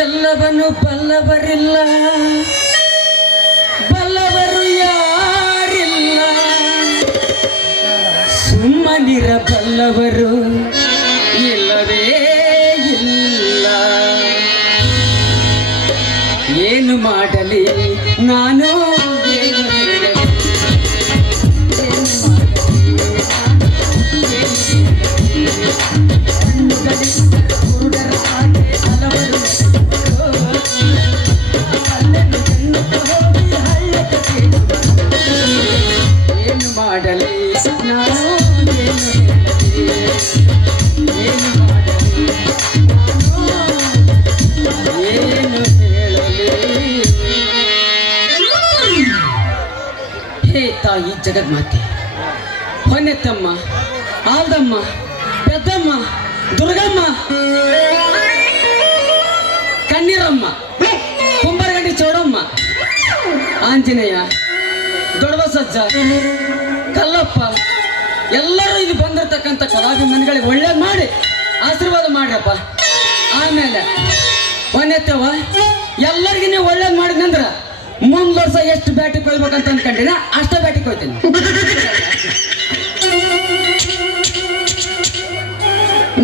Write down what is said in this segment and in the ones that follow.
ಎಲ್ಲವನು ಬಲ್ಲವರಿಲ್ಲ, ಬಲ್ಲವರು ಯಾರಿಲ್ಲ, ಸುಮ್ಮನಿರಬಲ್ಲವರು ಇಲ್ಲವೇ ಇಲ್ಲ. ಏನು ಮಾಡಲಿ ನಾನು, ಏನು ಹೇಳಲಿ, ಏನು ಮಾಡಲಿ ನಾನು, ಏನು ಮಾಡಲಿ ಏನು ಹೇಳಲಿ. ಹೇ ತಾಯಿ ಜಗನ್ಮಾತೆ, ಹೊನ್ನೆತ್ತಮ್ಮ, ಆಲ್ದಮ್ಮ, ಪೆದ್ದಮ್ಮ, ದುರ್ಗಮ್ಮ, ಕಣ್ಣೀರಮ್ಮ, ಕುಂಬರಗಂಡಿ ಚೌಡಮ್ಮ, ಆಂಜನೇಯ, ದೊಡ್ಡಬಸಜ್ಜ, ಕಲ್ಲಪ್ಪ, ಎಲ್ಲರೂ ಇಲ್ಲಿ ಬಂದಿರತಕ್ಕಂಥ ಕಲಾಭಿಮಾನಿಗಳಿಗೆ ಒಳ್ಳೇದು ಮಾಡಿ ಆಶೀರ್ವಾದ ಮಾಡ್ರಪ್ಪ. ಆಮೇಲೆ ಒಂದೆತ್ತವ ಎಲ್ಲರಿಗೂ ನೀವು ಒಳ್ಳೇದು ಮಾಡಿದ್ನಂದ್ರೆ ಮುಂದ್ ವರ್ಷ ಎಷ್ಟು ಬ್ಯಾಟಿ ಕೊಯ್ಬೇಕಂತ ಅನ್ಕೊಂಡಿನ ಅಷ್ಟ ಬ್ಯಾಟಿ ಕೊಯ್ತೀನಿ.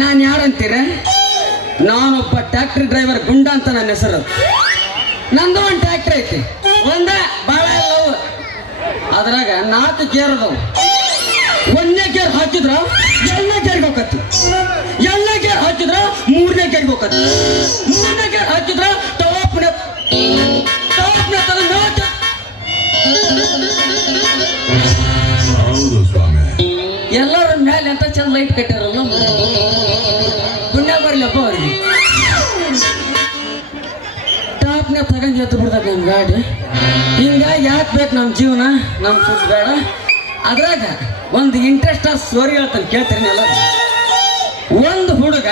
ನಾನು ಯಾರಂತೀರ? ನಾನೊಬ್ಬ ಟ್ಯಾಕ್ಟ್ರಿ ಡ್ರೈವರ್ ಗುಂಡ ಅಂತ ನನ್ನ ಹೆಸರು. ನಂದು ಒಂದು ಟ್ಯಾಕ್ಟ್ರಿ ಐತಿ, ಒಂದ ಭಾಳ ಎಲ್ಲವು, ಅದ್ರಾಗ 4 ಗೇರ್ ಅದಾವು. 1ನೇ ಗೇರ್ ಹಾಕಿದ್ರ 2ನೇ ಗೇರ್ಗೆ ಹೋಗತ್ತಿ, 2ನೇ ಗೇರ್ ಹಾಕಿದ್ರ 3ನೇ ಗೇರ್ಗೆ ಹೋಗತ್ತಿ, 3ನೇ ಗೇರ್ ಹಾಕಿದ್ರ ಟಾಪ್ನ ತಗೊಂಡು ಎಲ್ಲರ ಮೇಲೆ ಅಂತ ಚಂದ ಲೈಟ್ ಕಟ್ಟಾರಲ್ಲ, ಪುಣ್ಯ ಬರ್ಲಪ್ಪ ಅವ್ರಿಗೆ. ಟಾಪ್ನ ತಗೊಂಡು ಎತ್ತು ಬಿಡ್ತಕ್ಕ ನಮ್ಮ ಗಾಡಿ. ಹಿಂಗಾಗಿ ಯಾಕೆ ಬೇಕು ನಮ್ಮ ಜೀವನ, ನಮ್ಮ ಫುಡ್ ಬೇಡ. ಅದ್ರಾಗ ಒಂದು ಇಂಟ್ರೆಸ್ಟ್ ಸ್ಟೋರಿ ಹೇಳ್ತಾನೆ, ಕೇಳ್ತೀನಿ ಎಲ್ಲ. ಒಂದು ಹುಡುಗ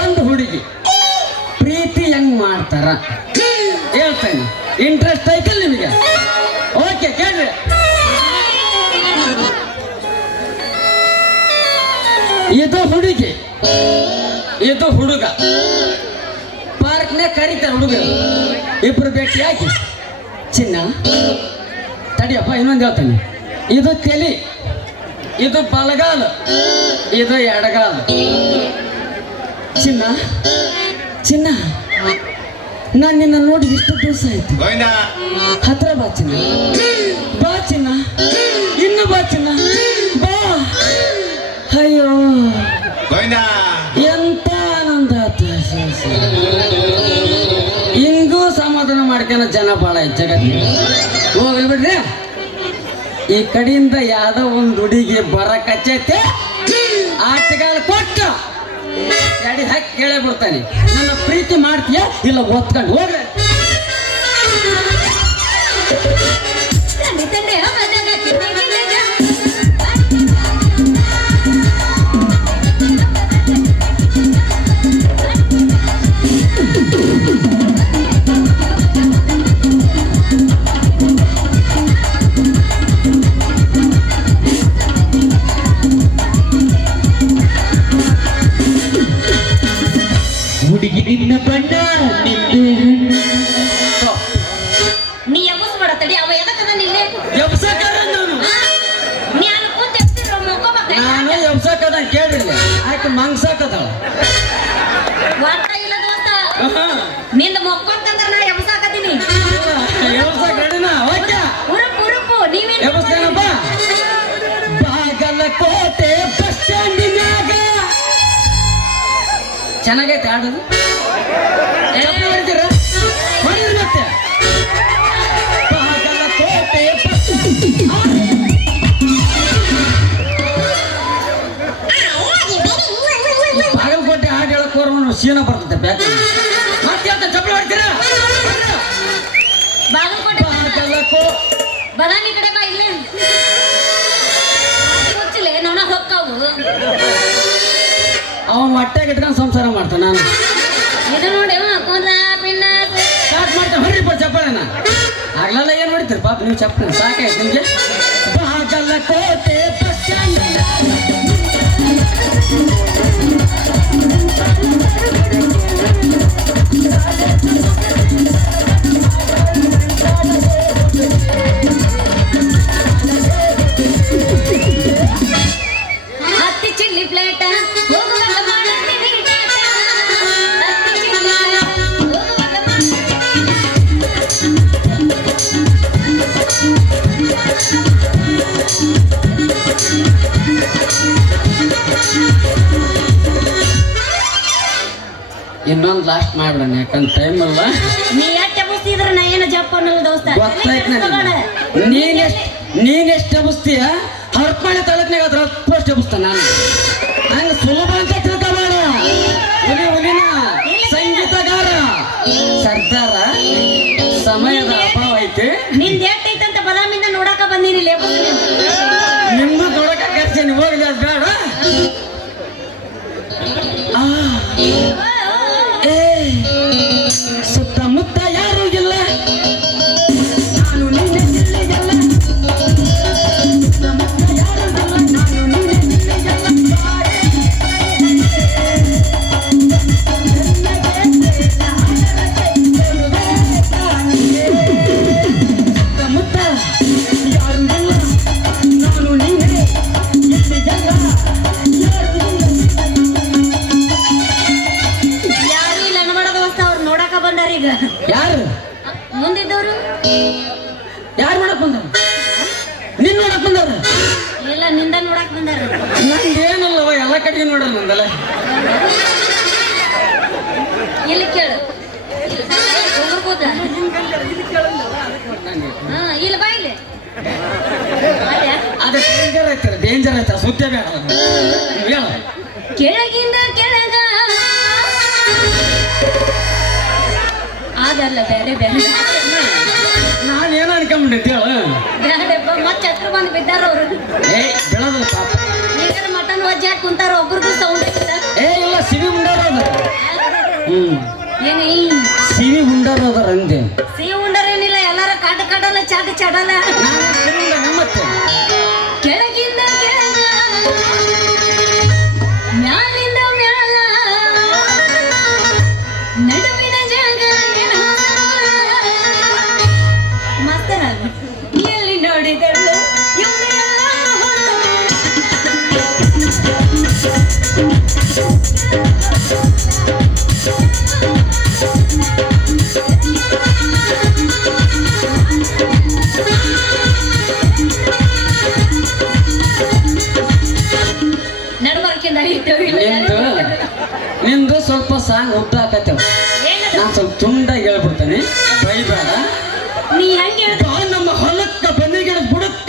ಒಂದು ಹುಡುಗಿ ಪ್ರೀತಿ ಹೆಂಗ್ ಮಾಡ್ತಾರ ಹೇಳ್ತಾನೆ. ಇಂಟ್ರೆಸ್ಟ್ ಐತಲ್ಲ ನಿಮಗೆ? ಓಕೆ ಕೇಳ್ರಿ. ಇದು ಹುಡುಗಿ, ಇದು ಹುಡುಗ. ಪಾರ್ಕ್ನೇ ಕರೀತಾರೆ ಹುಡುಗರು, ಇಬ್ರು ಭೇಟಿಯಾಗಿ ಚಿನ್ನ ತಡಿಯಪ್ಪ ಇನ್ನೊಂದು ಹೇಳ್ತಾನೆ. ಇದು ತಲೆ, ಇದು ಬಲಗಾಲು, ಇದು ಎಡಗಾಲು. ಚಿನ್ನ ಚಿನ್ನ, ನಾನು ನಿನ್ನ ನೋಡಿ ಇಷ್ಟು ದಿವಸ ಆಯ್ತು, ಹತ್ರ ಬಾ ಚಿನ್ನ, ಬಾ ಚಿನ್ನ, ಇನ್ನು ಬಾ ಚಿನ್ನ, ಬಾ. ಅಯ್ಯೋ ಎಂತ ಆನಂದ ಆಯ್ತು. ಹಿಂಗೂ ಸಮಾಧಾನ ಮಾಡ್ಕೊಳೋ ಜನ ಭಾಳ ಐತೆ ಜಗತ್ತಿಗೆ. ಹೋಗ್ಲಿ ಬಿಡ್ರಿ. ಈ ಕಡೆಯಿಂದ ಯಾವ್ದೋ ಒಂದು ಹುಡುಗಿ ಬರಕಚ್ಚೈತೆ, ಆಟಗಾಲ ಕೊಟ್ಟು ಗಾಡಿ ಹಾಕಿ ಕೇಳೇ ಬಿಡ್ತಾನೆ, ನನ್ನ ಪ್ರೀತಿ ಮಾಡ್ತೀಯ ಇಲ್ಲ ಒತ್ಕೊಂಡು ಹೋಗ್ರಿ. ಹುಡುಗಿ ನಿನ್ನ ಬಣ್ಣ ನೀ ಎಬ್ಬಸ್ ಮಾಡತ್ತಡಿ, ಅವ ಎದಕ್ಕದ ನಿಲ್ಲೆ ಎಬ್ಸಕರ ನಾನು ನೀ ಅಲ್ಲಿ ಕೂತ್ ಎಬ್ಸಿದ್ರು ಮುಖಬೇಕು. ನಾನು ಎಬ್ಸಕದ ಕೇಳಿಲ್ಲ, ಆಯ್ತು ಮಂಗ್ಸಕದಳ ವಾರ್ತ ಇಲ್ಲ ದೋಸ್ತ, ನಿಂದ ಮೊಕ್ಕೊಂತಂದ್ರ ನಾ ಎಬ್ಸಾಕತೀನಿ. ಎಬ್ಸಕಡಿನ ಓಕೆ ಉರುಪು ಉರುಪು ನೀವೇನು ಎಬ್ಸ್ತೇನಪ್ಪ. ಬಾಗಲಕೋಟೆ ಬಸ್ ಸ್ಟ್ಯಾಂಡಿನಾಗ ಚೆನ್ನಾಗೈತೆ ಹಾಡೋದು. ಹೊಡಿತೀರಾ ಹೊಡಿದ್ರಿ ಮತ್ತೆ. ಬಾಗಲಕೋಟೆ ಬಾಗಲಕೋಟೆ ಹಾಡು ಹೇಳಕ್ ಹೋರ ಶೀನ ಬರ್ತೈತೆ ಬ್ಯಾಕ್. ಮತ್ತೆ ಹೇಳ್ತ ಚಪ್ಪಲಿ ಹೊಡಿತೀರಾ? ಬಾಗಲಕೋಟೆ ಬಾಗಲಕೋ ಬದಾಮಿ ಕಡೆ ಬಾ ಇಲ್ಲೇ ಗೊತ್ತಿಲ್ಲ ನೋಣ ಹೊಕ್ಕಾವು. ಅವನು ಹೊಟ್ಟೆಗೆ ಇಟ್ಕೊಂಡು ಸಂಸಾರ ಮಾಡ್ತಾನೆ. ನಾನು ಇದು ನೋಡಿ ಕುಂದ ಪಿನ್ನ ಸ್ಟಾರ್ಟ್ ಮಾಡ್ತೇನೆ. ಹೊಡ್ರಿಪ್ಪ ಚಪ್ಪಳನ. ಆಗ್ಲೆಲ್ಲ ಏನು ಹೊಡಿತೀರಿ ಪಾಪ ನೀವು ಚಪ್ಪಲಿ? ಸಾಕಾಯ್ತು ನಿಮಗೆ. ಬಾಗಲಕೋಟೆ ಬಸ್ ಸ್ಟ್ಯಾಂಡ್ ಇನ್ನೊಂದು ಲಾಸ್ಟ್ ಮಾಡ್ಬಿಡಣ ಯಾಕಂದ್ರೆ ಟೈಮ್ ಅಲ್ಲ. ನೀ ಎಟ್ಟ ಎಬ್ಬಿಸ್ತಿದ್ರ ನಾ ಏನು ಜಪ್ಪ ಅನ್ನೋದು ದೋಸ್ತ ಗೊತ್ತಾಯ್ತು ನನಗೆ. ನೀನೆಷ್ಟು ಎಬ್ಬಿಸ್ತೀಯ ಹರಪಳ್ಳಿ ತಾಲೂಕ್ನಾಗ ಅದ್ರ ಫಸ್ಟ್ ಎಬ್ಬಿಸ್ತಾನ ನಾನು. ಹಂಗೆ ಸುಲಭ ಅಂತ ತಿಳ್ಕೊಬೇಡ. ಹುಲಿನ ಸಂಗೀತಗಾರ ಸರ್ದಾರ ಸಮಯದ ಅಭಾವ ಐತಿ. ನಿಂದ ಎಟ್ ಐತಂತ ಬದಾಮಿಂದ ನೋಡಾಕ ಬಂದೀನಿ ಇಲ್ಲಿ ನಿಮ್ದು ನೋಡಕ ಕರ್ಸೇನಿ ಹೋಗ್ಲಿ ಅದು ಬೇಡ. ಸುತ್ತಮುತ್ತ ಯಾರೂ ಇಲ್ಲ ನಾನು ನಿನ್ನೆ ನಿಲ್ಲೆಯಲ್ಲ. ಸುತ್ತಮುತ್ತ ಯಾರೂ ಇಲ್ಲ ನಾನು ನಿನ್ನೆ ನಿಲ್ಲೆಯಲ್ಲ. ಸುತ್ತಮುತ್ತ ಯಾರೂ ಇಲ್ಲ ನಾನು ನಿನ್ನೆ ನಿಲ್ಲೆಯಲ್ಲ. ಯಾರು ಇಲ್ಲ ಅನ್ಬೇಡ ದೋಸ್ತ, ಅವ್ರು ನೋಡಾಕ ಬಂದಾರ ಈಗ. ಯಾರು ಮುಂದಿದ್ದವ್ರು ಯಾರು ನೋಡಕ್ ಬಂದಾರ? ನಿನ್ ನೋಡಕ್ ಬಂದಾರ? ಇಲ್ಲ ನಿಂದ ನೋಡಾಕ ಬಂದಾರ. ನಂಗೇನಲ್ಲವ ಎಲ್ಲ ಕಡೆಗೆ ನೋಡ್ರಿ ನಂದಲ್ಲ. ಇಲ್ಲಿ ಕೇಳು ಹೋಗ್ಬೋದ? ಹಾ ಇಲ್ಲಿ ಬಾ ಇಲ್ಲಿ. ಅದ್ಯಾ? ಅದು ಡೇಂಜರ್ ಐತೆ, ಡೇಂಜರ್ ಐತೆ, ಸುತ್ತೇ ಬೇಡ ಹೇಳ. ಕೆಳಗಿಂದ ಕೆಳಗ ಅದಲ್ಲ ಬೇರೆ ಬೇರೆ ನಾನೇನು ಅನ್ಕೊಂಬಿಟ್ಟೆ ಹೇಳು. ಬೇಡಪ್ಪ ಮತ್ತೆ ಹತ್ರ ಬಂದು ಬಿದ್ದಾರ ಅವ್ರು. ಬೆಳದಲ್ಲ ಪಾಪ. ಈಗ ಮಟನ್ ವಜ್ಜೆ ಹಾಕಿ ಕುಂತಾರ, ಒಬ್ರದ್ದು ಸೌಂಡ್ ಇಲ್ಲ ಸಿವಿ ಉಂಡಾರ ಅದ. ಏನೇ ಸಿವಿ ಉಂಡಾರ ಅದಾರ ಅಂದೆ. ಸಿಹಿ ಉಂಡರೇನಿಲ್ಲ, ಎಲ್ಲಾರ ಕಾಟ ಕಾಟಲ್ಲ ಚಾಟ ಚಾಟಲ್ಲ. ಮತ್ತೆ ಕೆಳಗಿಂದ ಕೆಳಗ ಮ್ಯಾಲಿಂದ ಮ್ಯಾಲ ನಡುವಿನ ಜಾಗ ಮಾಸ್ತರ ಎಲ್ಲಿ ನೋಡಿದಳು ಇವನೆಲ್ಲ ನಡುವರ್ಕಿಂದ ನಿಂದು ಸ್ವಲ್ಪ ಸಾಂಗ್ ಉದ್ದ ಹಾಕತ್ತೇವ. ನಾನು ಸ್ವಲ್ಪ ತುಂಡಾಗಿ ಹೇಳ್ಬಿಡ್ತೇನೆ, ಬೈಬೇಡ. ನೀ ಹೆಂಗ್ ಹೇಳ್ದ ನಮ್ಮ ಹೊಲಕ್ಕ ಬನ್ನಿಗಿಡ ಬುಡಕ್ಕ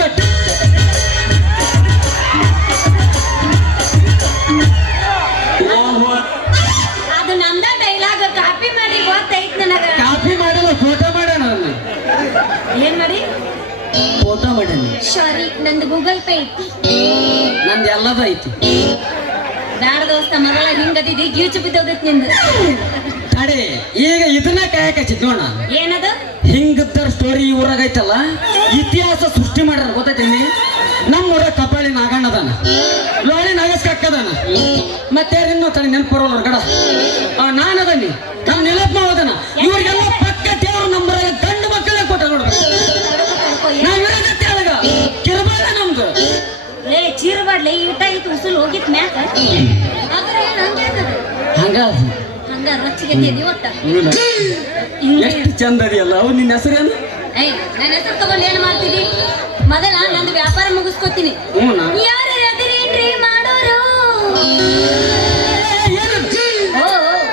ಅದು ನಮ್ದ ಡೈಲಾಗ್ ಕಾಪಿ ಮಾಡಿ ಗೊತ್ತೈತ್ ನನಗ. ಕಾಪಿ ಮಾಡಿಲ್ಲ, ಫೋಟೋ ಮಾಡ್ಯಾನ ಅವನು. ಏನ್ ಮಾಡಿ ಫೋಟೋ ಮಾಡ್ಯಾನ. ಸಾರಿ ನಂದು ಗೂಗಲ್ ಪೇ ಐತಿ. ನಂದು ಎಲ್ಲದ ಐತಿ. ಬ್ಯಾಡ ದೋಸ್ತ, ಮಗಳ ಹಿಂಗದಿದಿ ಗೀಚು ಬಿದ್ದೋದೈತಿ ನಿಂದು. ತಡೆ, ಈಗ ಇದನ್ನ ಕಾಯಕ ನೋಡ. ಏನದು ಹಿಂಗದ್ದರ ಸ್ಟೋರಿ ಊರಾಗ ಐತಲ್ಲ, ಇತಿಹಾಸ ಸೃಷ್ಟಿ ಮಾಡ್ಯಾರ ಗೊತ್ತೈತಿ. ನಮ್ಮ ಊರ ಕಪಾಳಿ ನಾಗಣ್ಣದಾನ, ಲೋಳಿ ನಾಗಸ್ಕಕ್ಕದಾನ, ಮತ್ತೆ ಯಾರಿನ್ನೂ ತಡಿ ನೆನಪುರಲ್ಲ ಹೊರಗಡ ನಾನು ಅದನ್ನಿ, ನಮ್ಮ ನೆಲಪ್ಪ ಹೋದನ. ಇವ್ರಿಗೆಲ್ಲ ಪಕ್ಕ ದೇವ್ರ ನಂಬರ್ ಗಂಡು ಮಕ್ಕಳೇ ಕೊಟ್ಟ ನೋಡ್ಬೇಕು. ನಾವ್ ಹೇಳಕತ್ತೆ ಅಳಗ ಕಿರ್ಬಾಳ ನಮ್ದು. ಲೇ ಚೀರ್ಬಾಡ್ಲೆ ಇಟ ಇತ್ತು ಉಸುಲ್ ಹೋಗಿತ್ ಮ್ಯಾಕ. ಆದ್ರೆ ಏನ್ ಹಂಗೆ ಹಂಗ ಹಂಗ ರೊಚ್ಚಿಗೆ ಒಟ್ಟ ಎಷ್ಟು ಚಂದ ಅದೆಯಲ್ಲ. ಅವ್ ನಿನ್ನ ಹೆಸರೇನು? ಏಯ್ ನನ್ನ ಹೆಸರು ತಗೊಂಡು ಏನ್ ಮಾಡ್ತಿದಿ? ಮೊದಲ ನಂದು ವ್ಯಾಪಾರ ಮುಗಿಸ್ಕೊತೀನಿ. ಯಾರು ಎದುರೇನ್ರಿ ಮಾಡೋರು? ಓ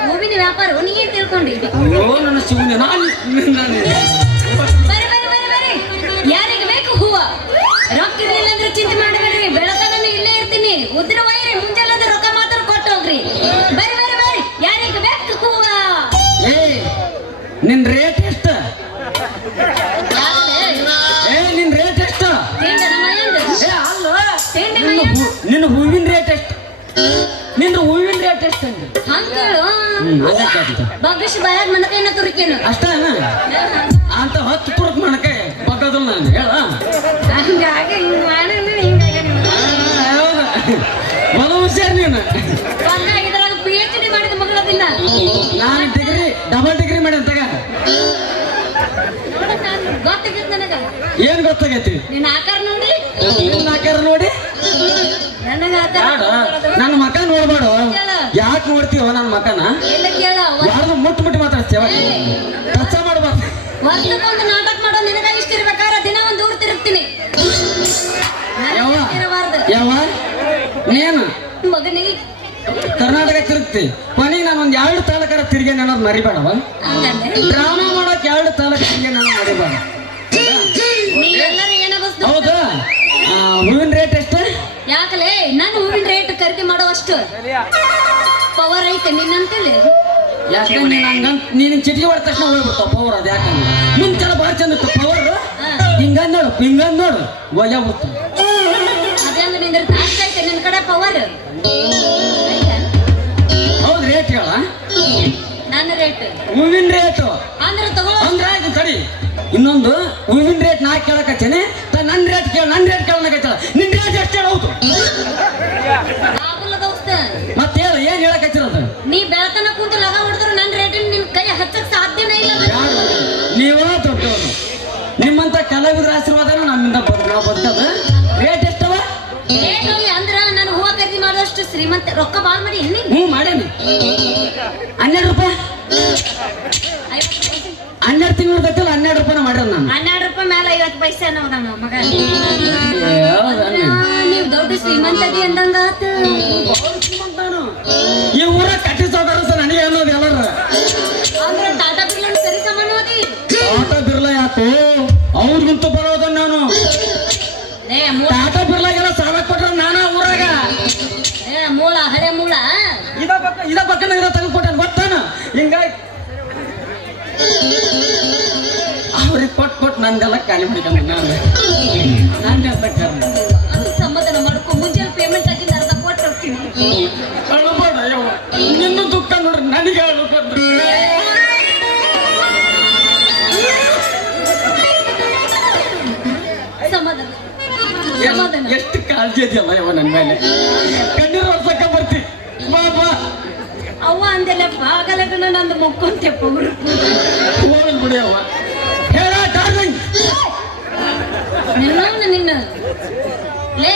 ಹೂವಿನ ವ್ಯಾಪಾರ ನೀ ಏನ್ ತಿಳ್ಕೊಂಡಿ? ಅಯ್ಯೋ ನನ್ನ ಶಿವನೇ, ನಾನು ಬರಿ ಬರಿ ಬರಿ ಬರಿ. ಯಾರಿಗೆ ಬೇಕು ಹೂವ? ರೊಕ್ಕ ಇರ್ಲಿಲ್ಲ ಅಂದ್ರೆ ಚಿಂತೆ ಮಾಡಬೇಡ್ರಿ, ಬೆಳತನೂ ಇಲ್ಲೇ ಇರ್ತೀನಿ. ಉದ್ರ ವೈರಿ ಮುಂಜಾನೆ ರೊಕ್ಕ ಮಾತ್ರ ಕೊಟ್ಟು ಹೋಗ್ರಿ. ಬರಿ ಬರಿ ಬರಿ, ಯಾರಿಗೆ ಬೇಕು ಹೂವ? ನಿನ್ ರೇಟ್ ಎಷ್ಟ? ನಿನ್ ರೇಟ್ ಎಷ್ಟ? ನಿನ್ನ ಹೂವಿನ ರೇಟ್ ಎಷ್ಟು? ನಿನ್ನ ಹೂವಿನ ರೇಟ್ ಎಷ್ಟು? ಬಗ್ಗಶ್ ಬಾಯಾಗ ಮನಕೈನ ತುರಿಕೇನು ಅಷ್ಟ ಅಂತ 10 ತುರ್ಕ್ ಮಣಕೈ ಬಗ್ಗದಲ್ಲ ನಾನು ಹೇಳ. ಹಂಗಾಗಿ ಹಿಂಗ್ ಮಾಡಿದ್ರೆ ಹಿಂಗಾಗಿ ಬಲ ಹುಷಾರ್ ನೀನು. ಇದ್ರಾಗ PhD ಮಾಡಿದ ಮಗಳದಿಲ್ಲ. ನಾನು ಡಿಗ್ರಿ ಡಬಲ್ ಡಿಗ್ರಿ ಮಾಡಿ ಅಂತಾಗ ಗೊತ್ತಾಗಿತ್ತು ನನಗ. ಏನ್ ಗೊತ್ತಾಗೈತಿ? ನಿನ್ನ ಆಕಾರ ನೋಡಿ, ನಿನ್ನ ಆಕಾರ ನೋಡಿ ನನಗ ನನ್ನ ಮಕ ನೋಡ್ಬೇಡ. ಯಾಕೆ ನೋಡ್ತೀವ ನನ್ನ ಮಕನ? ಎಲ್ಲ ಕೇಳ ಯಾರ್ದು ಮುಟ್ಟು ಮಾತಾಡ್ತೀವ, ಟಚ್ ಮಾಡ್ಬಾರ್ದು. ವರ್ಷಕ್ಕೊಂದು ನಾಟಕ ಮಾಡೋ ನಿನಗ ಇಷ್ಟ ಇರ್ಬೇಕಾರ ದಿನ ಒಂದ್ ಊರ್ ತಿರುಗ್ತೀನಿ. ಯಾವ ನೀನು ಮಗನಿಗೆ ಕರ್ನಾಟಕ ತಿರುಗ್ತಿ, ಕೊನೆಗೆ ನಾನು ಒಂದ್ 2 ತಾಲೂಕರ ತಿರುಗಿ ಅನ್ನೋದು ಮರಿಬೇಡವ. ಹಂಗಂದ್ರೆ ಡ್ರಾಮಾ ಮಾಡಕ್ 2 ತಾಲೂಕ ತಿರುಗಿ ನಾನು ಮರಿಬೇಡ. ನೀವೆಲ್ಲರೂ ಏನಾಗೋಸ್ತು? ಹೌದಾ? ಹೂವಿನ ರೇಟ್ ಎಷ್ಟು? ಯಾಕಲೆ ನಾನು ಹೂವಿನ ರೇಟ್ ಖರೀದಿ ಮಾಡೋವಷ್ಟು ಪವರ್ ಐತೆ ನಿನ್ನಂತೇಳಿ. ಯಾಕಂದ್ರೆ ನೀನು ಚಿಟಿಕೆ ಹೊಡೆದ ತಕ್ಷಣ ಹೋಗ್ಬಿಡ್ತಾವ ಪವರ್. ಅದು ಯಾಕಂದ್ರೆ ಮುಂಚೆಲ್ಲ ಭಾಳ ಚಂದ ಇತ್ತು ಪವರ್. ಹಿಂಗಂದ್ ನೋಡು ಒಯ್ಯ ಬಿಡ್ತು. ಅದೇಂದ್ರೆ ನಿಂದ್ರ ಜಾಸ್ತಿ ಐತೆ ನಿನ್ ಕಡೆ ಪವರ್. ಹೌದು, ರೇಟ್ ಹೇಳ. ನನ್ನ ರೇಟ್ ಹೂವಿನ ರೇಟು ಅಂದ್ರೆ ತಗೊಳ್ಳೋ ಅಂದ್ರೆ ಆಯ್ತು ತಡಿ. ಇನ್ನೊಂದು ಹೂವಿನ ರೇಟ್ ನಾ ಕೇಳಕತ್ತೇನೆ, ನನ್ನ ರೇಟ್ ಕೇಳಕತ್ತಲ್ಲ. ನಿನ್ ರೇಟ್ ಎಷ್ಟು ಹೇಳ? ಹೌದು ಆಗುಲ್ಲ ದೋಸ್ತ. ಮತ್ತೆ ಹೇಳು, ಏನ್ ಹೇಳಕತ್ತಿರೋದು? ನೀ ಬೆಳತನ ಕುಂತು ಲಗ ಹೊಡೆದ್ರು ನನ್ನ ರೇಟಿನ ನಿನ್ ಕೈ ಹಚ್ಚಕ್ ಸಾಧ್ಯನೇ ಇಲ್ಲ. ನೀವ ದೊಡ್ಡವರು, ನಿಮ್ಮಂತ ಕಲಾವಿದರ ಆಶೀರ್ವಾದನ ನಮ್ಮಿಂದ ನಾವು ಬದುಕದು. ರೇಟ್ ಎಷ್ಟವ? ರೇಟ್ ಅಂದ್ರ ನಾನು ಹೂವ ಖರೀದಿ ಮಾಡೋಷ್ಟು ಶ್ರೀಮಂತ ರೊಕ್ಕ ಬಾಳ್ ಮಾಡಿ ಎಲ್ಲಿ ಮಾಡೇನಿ. 12 ರೂಪಾಯಿ 12 ತಿಂಗಳು ಗೊತ್ತಿಲ್ಲ. 12 ರೂಪಾಯಿನ ಮಾಡ್ಯಾರ ನಾನು. 12 ರೂಪಾಯಿ ಮೇಲೆ 50 ಪೈಸೆ ಅನ್ನೋದ ಮಗ. ನೀವ್ ದೊಡ್ಡ ಶ್ರೀಮಂತದಿ ಅಂದಂಗ ಆತು. ಈ ಊರ ಕಟ್ಟಿ ಸಾವುಕಾರ ನನಗೆ ಅನ್ನೋದು ಎಲ್ಲರ. ಅಂದ್ರೆ ಟಾಟಾ ಬಿರ್ಲಾ ಸರಿ ಸಮಾನವಾದಿ. ಟಾಟಾ ಬಿರ್ಲಾ ಯಾಕೋ ಅವ್ರಿಗಂತೂ ಬರೋದ ನಾನು. ಟಾಟಾ ಬಿರ್ಲಾಗೆಲ್ಲ ಸಾಲ ಕೊಟ್ರ ನಾನ ಊರಾಗ. ಮೂಳ ಹಳೆ ಮೂಳ ಇದ ಪಕ್ಕನ ತೆಗೆದುಕೊಟ್ಟ ಗೊತ್ತಾನ. ಹಿಂಗಾಗಿ ಅವ್ರಿಗೆ ಕೊಟ್ಟು ನಂದೆಲ್ಲ ಖಾಲಿ ಮಾಡಿಕೊಂಡ ನಾನು ಸಮಾಧಾನ ಮಾಡ್ಕೊ. ಮುಂಜಾನೆ ಪೇಮೆಂಟ್ ಹಾಕಿ ಅರ್ಧ ಕೊಟ್ಟು ಹೋಗ್ತೀನಿ. ಅಳ್ಬೇಡ ಯವ್ವ, ನಿನ್ನ ದುಃಖ ನೋಡ್ರಿ ನನಗೆ ಅಳ್ಬೇಡ್ರಿ. ಸಮಾಧಾನ ಸಮಾಧಾನ. ಎಷ್ಟು ಕಾಳಜಿ ಇದೆಯಲ್ಲ ಯವ್ವ ನನ್ನ ಮೇಲೆ. ಕಣ್ಣೀರು ವರ್ಷಕ್ಕ ಬರ್ತಿ ಬಾಬಾ. ಅವ್ವ ಅಂದೆಲ್ಲ ಪಾಗಲಗನ ನಂದು ಮುಕ್ಕೊಂತೆಪ್ಪ ಅವರು ಹೋಗಲ್ ಬಿಡಿ ಅವ್ವ. ಹೇಳ ಡಾರ್ಲಿಂಗ್. ನಿನ್ನ ಲೇ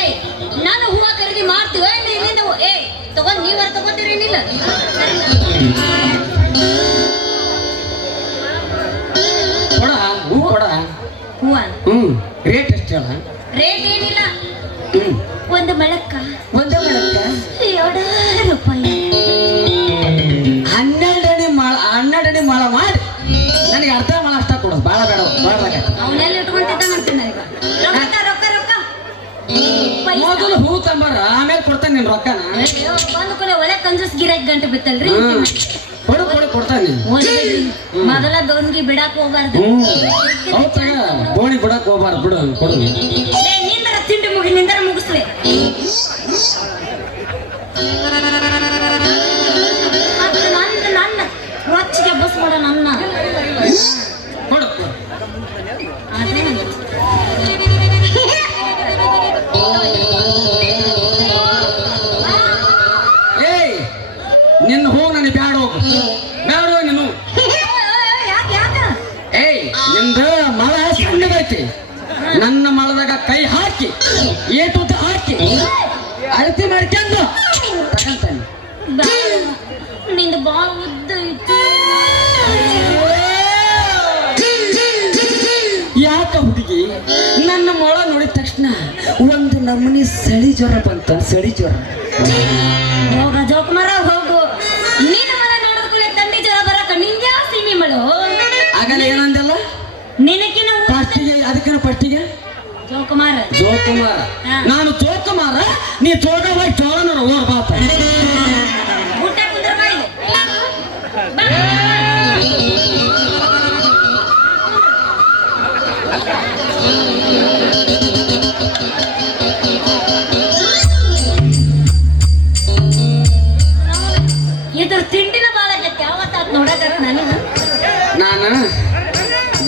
ನಾನು ಹೂವ ಖರೀದಿ ಮಾಡ್ತೀವಿ. ಇಲ್ಲಿಂದ ತಗೊಂಡ್ ನೀವಾರ ತಗೋತೀರೇನಿಲ್ಲ? ಕೊಡ ಹೂ ಕೊಡ. ಹೂವ ರೇಟ್ ಎಷ್ಟು ಹೇಳ? ರೇಟ್ ಏನಿಲ್ಲ. ಒಂದು ಮೊಳಕ್ಕ 1 ಮೊಳಕ್ಕ 7 ರೂಪಾಯಿ. 12 ಅಡಿ ಮಾಳ ಮಾಡಿ ನನಗೆ ಅರ್ಧ ಮಾಳ ಅಷ್ಟ ಕೊಡೋದು. ಭಾಳ ಬೇಡ ಅವನೆಲ್ಲ ಇಟ್ಕೊಂತಿದ್ದಾನಂತೀನಿ ಈಗ. ರೊಕ್ಕ ರೊಕ್ಕ ರೊಕ್ಕ ಮೊದಲು ಹೂ ತಂಬಾರ, ಆಮೇಲೆ ಕೊಡ್ತಾನೆ ನಿನ್ ರೊಕ್ಕನ. ಬಂದು ಕೊನೆ ಒಳ್ಳೆ ಕಂಜೂಸ್ ಗಿರಾಕ್ ಗಂಟೆ ಬಿತ್ತಲ್ರಿ. ಕೊಡ್ತಾನೆ. ಮೊದಲ ದೋಣಿಗೆ ಬಿಡಾಕ್ ಹೋಗ್ಬಾರ್ದು. ಹೌದಾಗ ಬೋಣಿ ಬಿಡಕ್ ಹೋಗ್ಬಾರ್ದು. ಬಿಡು ಕೊಡು. ನಿಂದರ ತಿಂಡಿ ನಿಂದರ ಮುಗಿಸ್ಲಿ. ನನ್ನ ರೊಚ್ಚಿಗೆ ಬಸ್ ಮಾಡ ನನ್ನ ಕೊಡು. ಅದೇ ಏಯ್ ನಿನ್ನ ಹೂ ನನಗೆ ಬ್ಯಾಡ ಹೋಗು. ಬ್ಯಾಡ ನೀನು. ಏಯ್ ನಿಂದ ಮಳ ಸಣ್ಣದೈತಿ. ನನ್ನ ಮಳದಾಗ ಕೈ ಹಾಕಿ ಏಟುದ್ದ ಹಾಕಿ ಅಳತಿ ಮಾಡ್ಕೊಂಡು ತಗೊಂತಾನೆ. ನಿಂದ ಬಾಳ ಉದ್ದ ಐತಿ. ಯಾಕ ಹುಡುಗಿ ನನ್ನ ಮೊಳ ನೋಡಿದ ತಕ್ಷಣ ಒಂದು ನಮೂನಿ ಸಳಿ ಜ್ವರ ಬಂತ. ಸಳಿ ಜ್ವರ. ಹೋಗ ಜೋಕುಮಾರ ಹೋಗು. ನಿನ್ನ ಮಳ ನೋಡಿದ್ಕೊಳ್ಳೆ ತಂಡಿ ಜ್ವರ ಬರಕ ನಿಂಗೆ ಸೀಮೆ ಮಳು. ಆಗಲ್ಲ ಏನಂದಲ್ಲ ನಿನಕಿನ ಫಸ್ಟಿಗೆ. ಅದಕ್ಕಿನ ಫಸ್ಟಿಗೆ ಜೋಕುಮಾರ. ನಾನು ಜೋಕುಮಾರ, ನೀ ಚೋಡವಾಗಿ ಚೋಳನರ ಓರ್ ಬಾಪ. ಊಟ ಕುಂದ್ರ ಬಾಯಿಲೆ. ಇದ್ರ ತಿಂಡಿನ ಬಾಳ ಆಗತ್ತೆ. ಯಾವತ್ತಾತ್ ನೋಡಕ ನಾನು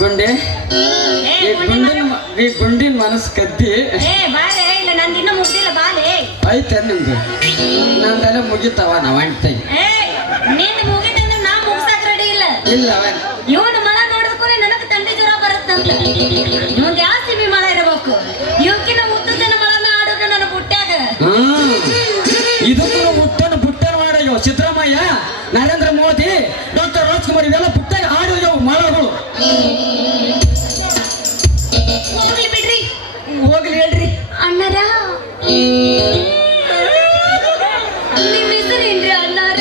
ಗುಂಡೆ ಈ ಗುಂಡಿನ ಮನಸ್ಸು ಕದ್ದಿ ಬಾಳೆ ಇಲ್ಲ ನಂದು ಇನ್ನೂ ಮುಗ್ದಿಲ್ಲ. ಬಾಳೆ ಐತೆ ನಿಮ್ದು. ನಂದೆಲ್ಲ ಮುಗಿತಾವ. ನಾವ್ ಅಂಟ್ತೀವಿ. ನಿಂದು ಮುಗಿತಂದ್ರೆ ನಾ ಮುಗ್ಸಾಕ್ ರೆಡಿ ಇಲ್ಲ. ಇಲ್ಲ ಇವನು ಮಳ ನೋಡಿದ್ಕೂಲೆ ನನಗೆ ತಂಡಿ ಜ್ವರ ಬರುತ್ತಂತ. ಇವನ್ ಯಾವ ಸಿಮಿ ಮಳ ಇರಬೇಕು. ಇವಕ್ಕಿನ ಉದ್ದನ ಮಳನ ಆಡೋಕ ನನ್ನ ಬುಟ್ಟ್ಯಾಗ. ಇದಕ್ಕೂ ಬುಟ್ಟನ ಮಾಡೋ ಸಿದ್ದರಾಮಯ್ಯ, ನರೇಂದ್ರ ಮೋದಿ, ಡಾಕ್ಟರ್ ರಾಜ್ಕುಮಾರ್ ಇವೆಲ್ಲ ಬುಟ್ಟಾಗ ಆಡೋ ಮಳಗಳು. ಹೋಗ್ಲಿ ಬಿಡ್ರಿ. ಹೋಗ್ಲಿ ಹೇಳ್ರಿ ಅಣ್ಣರ. ನಿಮ್ಮ ಹೆಸರೇನ್ರಿ ಅಣ್ಣಾರ?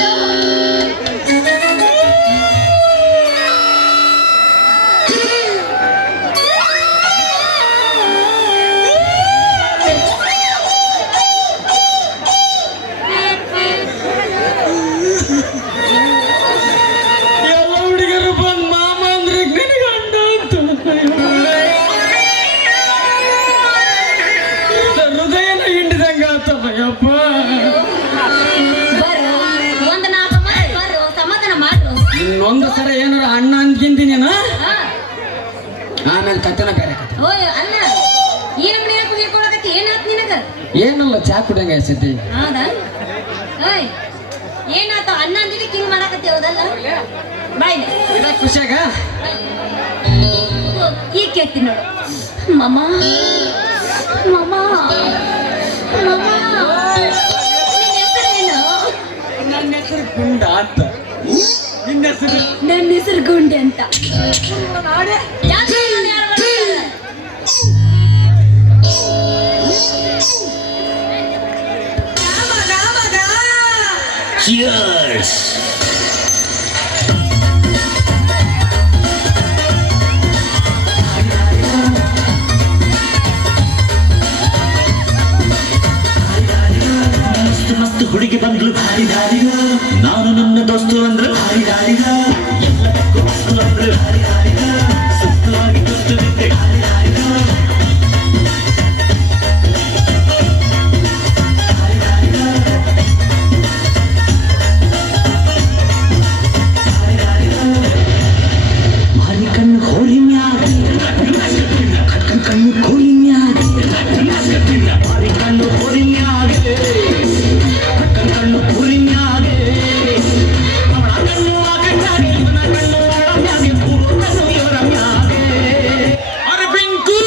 ಒಂದು ಸರ ಏನಾರ ಅಣ್ಣ ಅಂದ್ಗಿಂದಿ ನೀನು ಹಾ ಆಮೇಲೆ ಕತೆನ ಬೇರೆ ಕತೆ ಓಯ್ ಅಣ್ಣ ಏನ್ ನೀನು ಹೇಳ್ಕೊಳಕತ್ತಿ ಏನಾತ್ ನಿನಗ ಏನಲ್ಲ ಚಾ ಕುಡಿಯಂಗ ಸಿದ್ದಿ ಹೌದಾ ಓಯ್ ಏನಾತ ಅಣ್ಣ ಅಂದಿದ್ದಕ್ಕೆ ಹಿಂಗ್ ಮಾಡಕತ್ತಿ ಹೌದಲ್ಲ ಬಾಯ್ ಖುಷಿಯಾಗ ಈಗ ಕೇಳ್ತೀನಿ ನೋಡು ಮಮ್ಮ ಮಮ್ಮ ಮಮ್ಮ ನಿನ್ ಹೆಸರೇನು ನನ್ನ ಹೆಸರು ಗುಂಡ ಅಂತ ನಿನ್ನ ಹೆಸರು ನನ್ನ ಹೆಸರು ಗುಂಡೆ ಅಂತ ಯಾಕೆ ನಾನು ಯಾರು ಬರ್ತಾರೆ? Cheers! ಮಸ್ತ್ ಹುಡುಗಿ ಬಂದ್ಲು ಭಾರಿ ದಾರಿಗ ನಾನು ನನ್ನ ದೋಸ್ತು ಅಂದ್ರೆ ಭಾರಿ ದಾರಿಗ ಎಲ್ಲದಕ್ಕೂ ಮಸ್ತು ಅಂದ್ರೆ ಭಾರಿ ದಾರಿಗ ಸುತ್ತವಾಗಿ ಗೊತ್ತು ಬಿದ್ದೆ ಭಾರಿ ದಾರಿಗ ಭಾರಿ ಕಣ್ಣು ಹೋಲಿ ಮ್ಯಾಗ ಕಟ್ಟನ್ ಕಣ್ಣು ಕೋಲಿ ಮ್ಯಾಗ ಭಾರಿ ಕಣ್ಣು ಹೋಲಿ ಮ್ಯಾಗ ಕಟ್ಟನ್ ಕಣ್ಣು ಕೋಲಿ ಮ್ಯಾಗ ಅವಳ ಕಣ್ಣು ಆ ಕಣ್ಣಾಗೆ ಇವನ ಕಣ್ಣು ಅವಳ ಮ್ಯಾಗೆ ಮೂರು ಕಣ್ಣು ಇವರ ಮ್ಯಾಗೆ ಅರಬಿಂಕು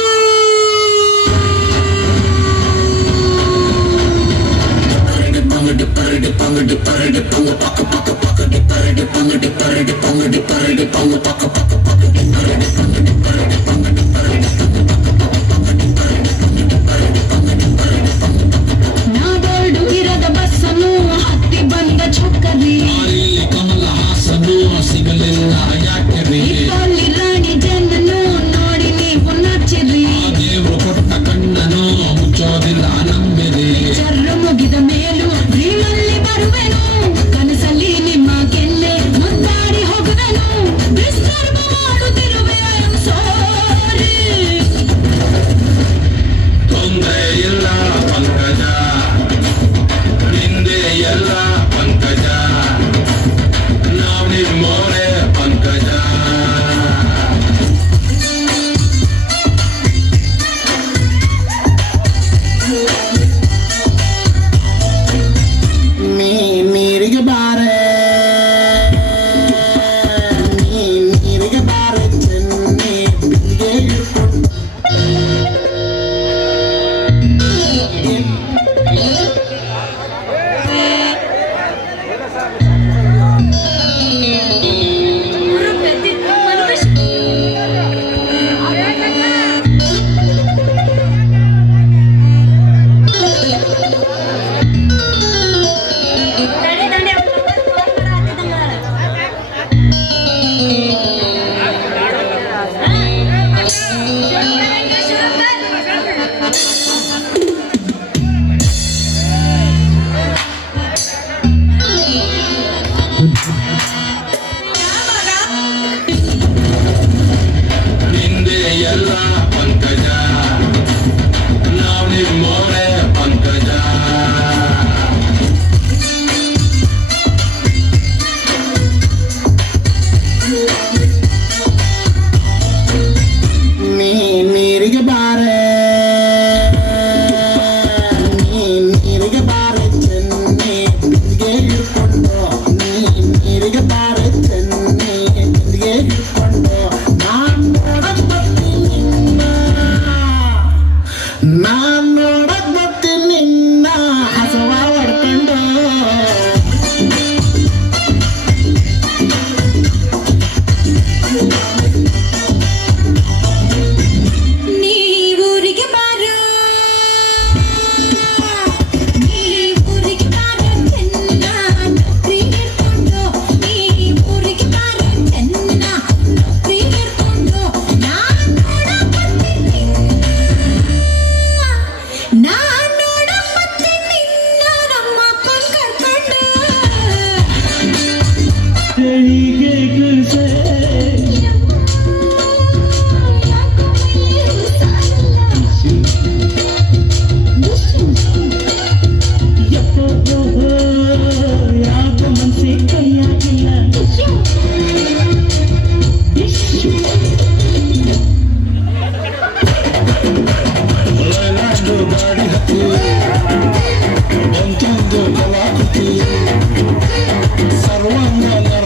ಪಂಗಡಿ ಪರಡಿ ಪಂಗಡಿ ಪರಡಿ ಪಂಗ ಪಕ್ಕ ಪಕ್ಕ ಪಕ್ಕಡಿ ಪರಡಿ ಪಂಗಡಿ ಪರಡಿ ಪಂಗಡಿ ಪರಡಿ ಪಂಗ ಪಕ್ಕ ಪಕ್ಕ ಪಕ್ಕಡಿ ಪರಡಿ ಪಂಗಡಿ ಪರಡಿ ಪಂಗಡಿ ಪರಡಿ ನಾಗೋಲ್ಡು ಇರದ ಬಸ್ಸನ್ನು ಹತ್ತಿ ಬಂದ ಚಕ್ಕರಿ ಕಮಲ ಹಾಸನು ಸಿಗಲಿಲ್ಲ ಯಾಕೆ ಇಟ್ಟಲ್ಲಿ ರಾಣಿ ಜನನು ನೋಡಿ ನೀವು ನಾಚಿರಿ ದೇವರು ಕೊಟ್ಟ ಕಣ್ಣನು ಮುಚ್ಚೋದಿಲ್ಲ ನಂಬಿರಿ ಚರ್ರ ಮುಗಿದ ಮೇಲೂ ನೀನಲ್ಲಿ ಬರುವೆನು ಕನಸಲ್ಲಿ ನಿಮ್ಮ ಕೆನ್ನೆ ಮುದ್ದಾಡಿ ಹೋಗುವೆನು ಡಿಸ್ಟರ್ಬ್ ಮಾಡುತ್ತಿರುವೆ ಸಾರಿ ತೊಂದ್ರೆ ಇಲ್ಲ ಪಂಕಜ ನಿಂದೆ ಎಲ್ಲ ಪಂಕಜ ನಾವ್ ನಿಮ್ಮೋರೆ ಪಂಕಜ ನೀರಿಗೆ ಬಾರೆ ನೀರಿಗೆ ಬಾರೆ ಚೆನ್ನಿ ಬಿಂದಿಗೆ ಹಿಡ್ಕೊಂಡು ನಿಂದೆ ಎಲ್ಲ ಪಂಕಜ ನಾವ್ ನಿಮ್ಮೋರೆ ಪಂಕಜ ನೀರಿಗೆ ಬಾರೆ ನೀರಿಗೆ ಬಾರೆ ಚೆನ್ನಿ ಬಿಂದಿಗೆ ಹಿಡ್ಕೊಂಡು ನೀರಿಗೆ ಬಾರೆ ಚೆನ್ನಿ ಬಿಂದಿಗೆ ಹಿಡ್ಕೊಂಡು ನಾನು ನೋಡಕ್ ಬರ್ತೀನಿ ನಿನ್ನ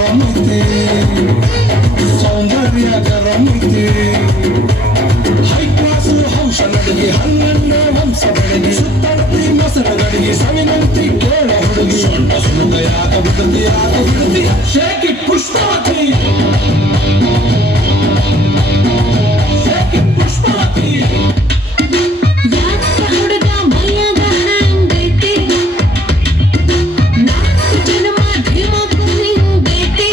ಗರಂ ಐತೆ ಸೌಂದರ್ಯ ಗರಂ ಐತೆ ಹೈ ಕ್ಲಾಸ್ ಹಂಸ ನಡಿಗೆ ಹನ್ನೊಂದು ವಂಶ ಬೆಳಗಿ ಸುತ್ತಳತಿ ಮೊಸರಗಡಿಗೆ ಸವಿನಂತಿ ಕೇಳ ಹುಡುಗಿ ಸೊಂಟ ಸುಮುಖ ಯಾಕ ಬಿಡುತ್ತಿ ಶೇಕಿ ಪುಷ್ಪವತಿ ಶೇಕಿ ಪುಷ್ಪವತಿ ಯಾಕ ಹುಡುಗ ಮೈಯಾಗ ಹಂಗೈತಿ ನಾಲ್ಕು ಜನ್ಮ ಧಿಮಕು ನಿಂಗೈತಿ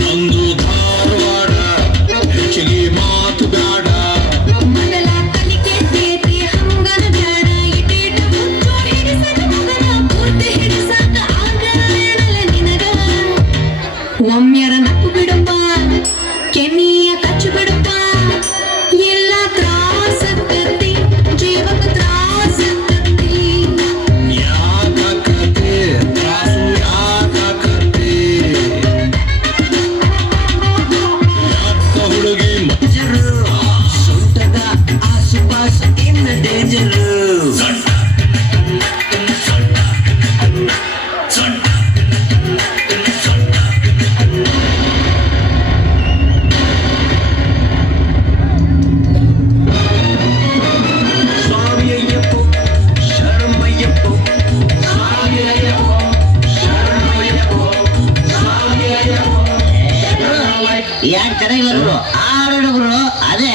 ನಂದು ಧಾರವಾಡ ಹೆಚ್ಚಿಗೆ ಮಾತು ಬ್ಯಾಡ ಮೊದಲ ಕಲಿಕೆ ತೇತಿ ಹಂಗನ ಬ್ಯಾಡ ಇಟೇಟ ಮುಚ್ಚೋ ಹಿಡಿಸಕ ಮಗನ ಪೂರ್ತಿ ಹಿಡಿಸಾಕ ಆಗಲ್ಲ ನಿನಗ ಒಮ್ಮೆರ ನಕ್ಕು ಬಿಡಪ್ಪ ಕೆನ್ನಿಯ ಕಚ್ಚು ಬಿಡಪ್ಪ ಎಲ್ಲ ತ್ರಾಸಕ್ಕತಿ ಜೀವಕ ತ್ರಾಸಕ್ಕತಿ ಯಾಕಕತೆ ತ್ರಾಸು ಯಾಕಕತೆ ಯಾಕ ಹುಡುಗಿ ಸೊಂಟದ ಆಸುಪಾಸ ಇನ್ನ ಡೇಂಜರು ಸ್ವಾಮಿ ಅಯ್ಯಪ್ಪೋ ಶರಣಮಯ್ಯಪ್ಪೋ ಸ್ವಾಮಿ ಅಯ್ಯಪ್ಪೋ ಶರಣಮಯ್ಯಪ್ಪೋ ಸ್ವಾಮಿ ಅಯ್ಯಪ್ಪೋ ಯಾಕೆ ಚೆನ್ನಾಗಿಲ್ಲ ಗುರು ಆರು ಗುರು ಅದೇ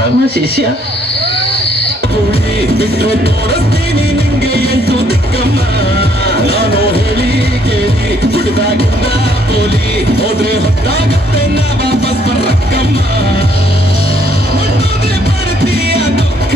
ನಮ್ಮ ಶಿಷ್ಯ ಹುಳಿ ಬಿಟ್ರೆ ತೋರಿಸ್ತೀನಿ ನಿಂಗೆ ಎಂಟು ದಿಕ್ಕಮ್ಮ ನಾನು ಹೇಳಿ ಕೇಳಿ ಹುಡುಗಾಗಿಂದ ಪೋಲಿ ಹೋದ್ರೆ ಹೊತ್ತಾಗತ್ತೆ ನಾ ವಾಪಸ್ ಬರಕ್ಕಮ್ಮ ಹೊಟ್ಟೋದ್ರೆ ಪಡ್ತೀಯ ದುಃಖ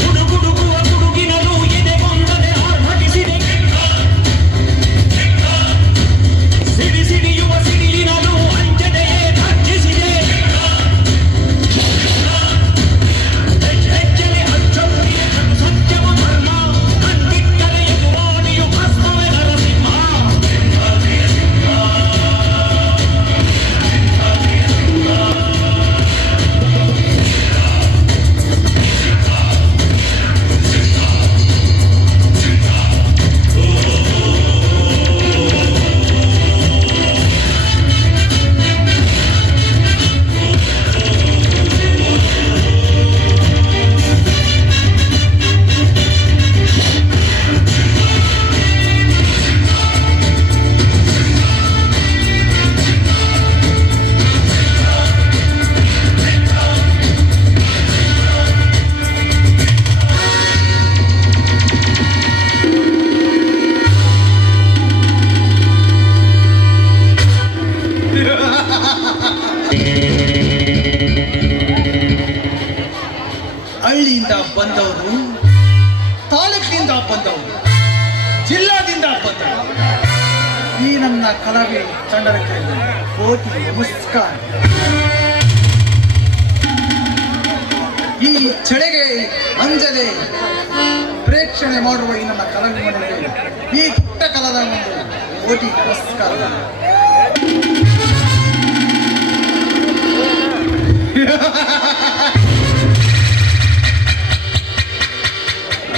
ಗುಡುಗುಡುಗುವ ಗುಡುಗಿನಲು ಎದೆಗೊಂದನೆ ಆರ್ಭಟಿಸಿದೆ ಸಿಡಿ ಸಿಡಿಯುವ ಸಿಡಿಲಿನಲು ಅಂಜನೆಯೇ ಧರ್ಜಿಸಿದೆ ಹೆಜ್ಜೆಲೆ ಅಚ್ಚೊತ್ತಿಯ ಸತ್ಯವ ಧರ್ಮ ಕಣ್ಬಿಟ್ಟರೆ ಎದುರಾಳಿಯು ಭಸ್ಮವೇ ನರಸಿಂಹ ಹಳ್ಳಿಯಿಂದ ಬಂದವರು, ತಾಲೂಕಿನಿಂದ ಬಂದವರು, ಜಿಲ್ಲಾದಿಂದ ಬಂದವರು, ಈ ನನ್ನ ಕಲಾವಿ ತಂಡಕ್ಕೆ ಕೋಟಿ ನಮಸ್ಕಾರ. ಈ ಚಳಿಗೆ ಅಂಜದೆ ಪ್ರೇಕ್ಷಣೆ ಮಾಡುವ ಈ ನನ್ನ ಕಲಾವಿ ಮನೆಗೆ ಈ ಪುಟ್ಟ ಕಲಾದ ಒಂದು ಕೋಟಿ ನಮಸ್ಕಾರ.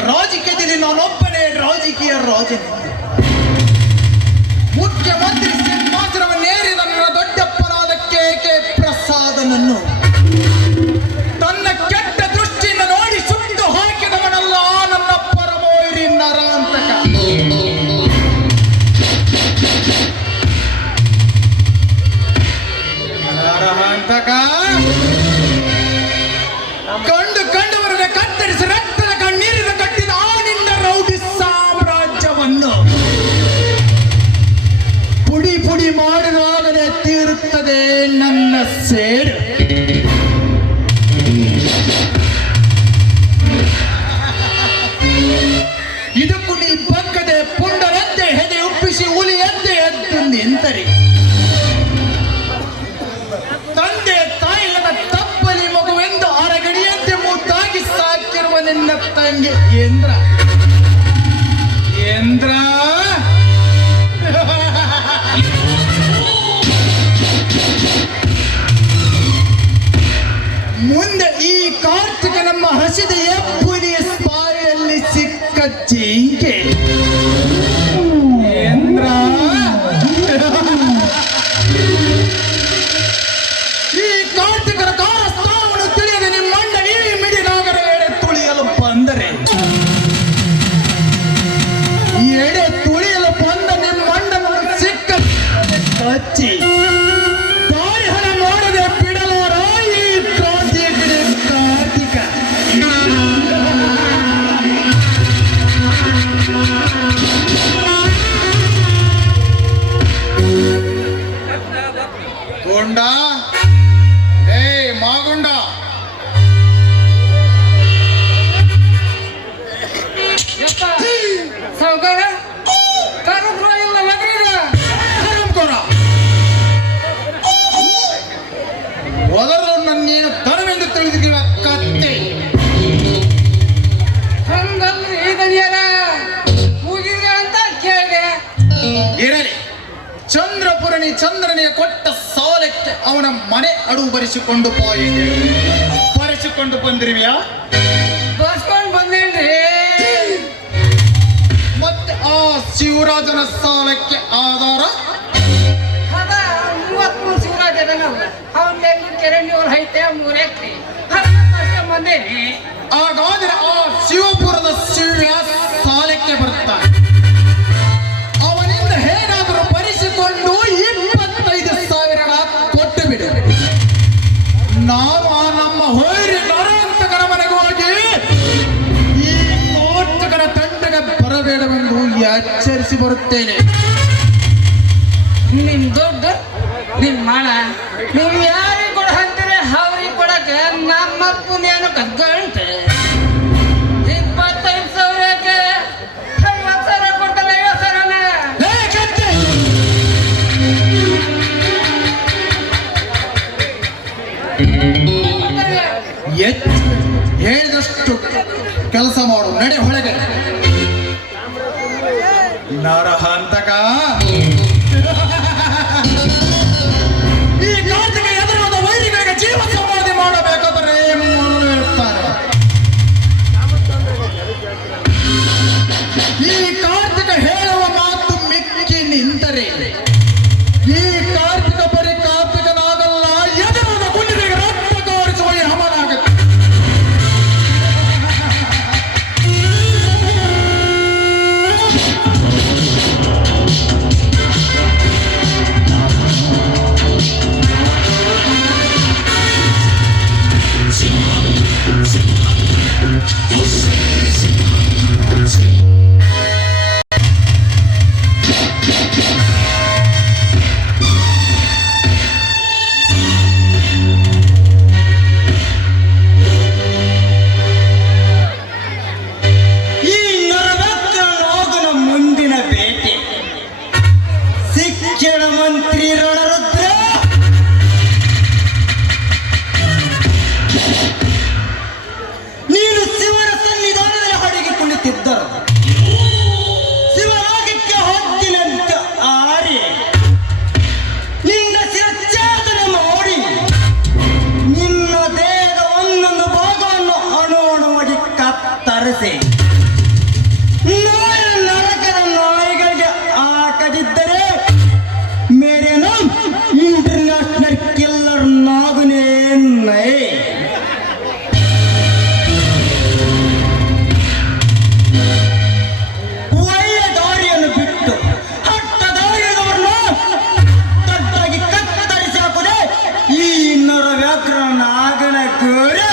ರಾಜಕೀಯದಲ್ಲಿ ನಾನೊಬ್ಬನೇ ರಾಜಕೀಯ ರಾಜನೇ. ಮುಖ್ಯಮಂತ್ರಿ ಸಿಂಹಾಸನವನ್ನೇರಿದ ನನ್ನ ದೊಡ್ಡಪ್ಪನಾದ ಕೆ ಪ್ರಸಾದನನ್ನು ತನ್ನ ಕೆಟ್ಟ ದೃಷ್ಟಿಯಿಂದ ನೋಡಿ ಸುಟ್ಟು ಹಾಕಿದವನಲ್ಲ ನನ್ನ ಪರಮ ಎಂದ್ರ ಎಂದ್ರ ಮುಂದೆ ಈ ಕಾರ್ತಿಕ ನಮ್ಮ ಹಸಿದ ಎಪ್ಪುಲಿಯ ಸ್ಪಾಯಲ್ಲಿ ಸಿಕ್ಕ ಜಿಂಕೆ ಎಂದ್ರ ಈ ಕಾರ್ತಿಕರ ಕಾರಸ್ಥಾನವನ್ನು ತಿಳಿಯದೆ ನಿಮ್ಮಣ್ಣ ಈ ಮಿಡಿನಾಗರ ಎಡೆ ತುಳಿಯಲು ಬಂದರೆ ಎಡೆ ತುಳಿಯಲು ಬಂದ ನಿಮ್ಮಣ್ಣನನ್ನು ಸಿಕ್ಕ ಕಚ್ಚಿ ದಾರಿಹಣ ಮಾಡದೆ ಬಿಡಲಾರ ಈ ಕ್ರಾಂತಿಯ ಕಡೆ ಕಾರ್ತಿಕ ಗೊಂಡ ಏ ಮಾಗೊಂಡ ಸಾವುಕಾರ ಕರೆದ್ರು ಇಲ್ಲ ಮಗನಿಗೆ ಹರಾಮ್ಖೋರ. ಮೊದಲು ನನ್ನೇನು ತರವೆಂದು ತಿಳಿದಿರುವ ಕತ್ತೆ ಹಂಗಲ್ರಿ ಇದೆಯಲ್ಲ ಕೂಗಿರಿ ಅಂತ ಕೇಳಿದೆ. ಇರಲಿ ಚಂದ್ರಪುರಣಿ ಚಂದ್ರನಿಗೆ ಕೊಟ್ಟ ಸಾಲಕ್ಕೆ ಅವನ ಮನೆ ಅಡುವು ಬರೆಸಿಕೊಂಡು ಬಂದಿರುವಿಯಾ ಬರ್ಸ್ಕೊಂಡ್ ಬಂದೇನ್ರಿ. ಮತ್ತೆ ಆ ಶಿವರಾಜನ ಸಾಲಕ್ಕೆ ಆಧಾರ ಅದ 33 ಶಿವರಾಜ ಅವನ ಕೆರೆಂಡಿಯವ್ರು ಐತೆ 3 ಎಕರೆ ಅಷ್ಟೇ ಬಂದೇನಿ. ಹಾಗಾದ್ರೆ ಆ ಶಿವಪುರದ ಶಿವ ಸಾಲಕ್ಕೆ ಬರ್ತಾನೆ. ಅವನಿಂದ ಹೇಗಾದರೂ ಬರೆಸಿಕೊಂಡು 25,000 ಕೊಟ್ಟು ಬಿಡು. ನಾವು ಆ ನಮ್ಮ ಹೊಯ್ರಿ ನರವಂತಕರ ಮನೆಗೆ ಹೋಗಿ ಈ ಕೋರ್ತಕರ ತಂಡಗೆ ಬರಬೇಡವೆಂದು ಎಚ್ಚರಿಸಿ ಬರುತ್ತೇನೆ. ನಿಮ್ ದುಡ್ಡು ನಿಮ್ ಮಾಡ ನೀವ್ ಯಾರಿಗೆ ಕೊಡ ಅಂತೀರಿ ಅವ್ರಿಗೆ ಕೊಡಕ್ಕೆ ನಮ್ಮಪ್ಪನೇನು ಗಂಟು 25,000ಕ್ಕೆ 50,000 ಕೊಡ್ತಲ್ಲ 50,000ನ. ಏ ಕತ್ತೆ! ಹೇಳಿದಷ್ಟು ಕೆಲಸ ಮಾಡು. ನಡೆ ಹೊಳಗೆ ನರಹಂತಕ. ಈ ಕಾರ್ತಿಕ ಎದುರಾದ ವೈರಿಗಳಿಗೆ ಜೀವ ಸಮಾಧಿ ಮಾಡಬೇಕಾದರೆ ಮೊದಲು ಇರ್ತಾರೆ. ಈ ಕಾರ್ತಿಕ ಹೇಳುವ ಮಾತು ಮಿಕ್ಕಿ ನಿಂತರೆ ಈ ಕಾರ್ತಿಕ ಬರೀ ಕಾರ್ತಿಕನಾಗಲ್ಲ, ಎದುರಾದ ಗುಂಡಿಗೆ ರಕ್ತ ತೋರಿಸುವ ಯಮನಾಗುತ್ತೆ. ಈ ನರವ್ಯಾಘ್ರನಾಗನ ಮುಂದಿನ ಭೇಟಿ ಶಿಕ್ಷಣ ಮಂತ್ರಿ ರಣರುದ್ರ ನೀನು ಶಿವನ ಸನ್ನಿಧಾನದಲ್ಲಿ ಹಡಗಿ ಕುಳಿತಿದ್ದರು. ಶಿವರಾಗಕ್ಕೆ ಹೊತ್ತಿನಂತೆ ಆರಿ ನಿನ್ನ ಶಿರಚ್ಛೇದನ ಮಾಡಿ ನಿನ್ನ ದೇಹದ ಒಂದೊಂದು ಭಾಗವನ್ನು ಅಣುವಣುವಾಗಿ ಕತ್ತರಿಸಿ ನರಕದ ನಾಯಿಗಳಿಗೆ ಹಾಕದಿದ್ದರೆ ಮೇರೆ ನಾಮ್ ಇಂಟರ್ನ್ಯಾಷನಲ್ ಕಿಲ್ಲರ್ ನಾಗುನೇ ನೈ. ಒಳ್ಳೆಯ ದಾರಿಯನ್ನು ಬಿಟ್ಟು ಹಟ್ಟ ದಾರಿಯದವರನ್ನು ತಟ್ಟಾಗಿ ಕತ್ತರಿಸಿ ಹಾಕುವುದೇ ಈ ನರವ್ಯಾಘ್ರ ನಾಗನ ಗೋರೆ.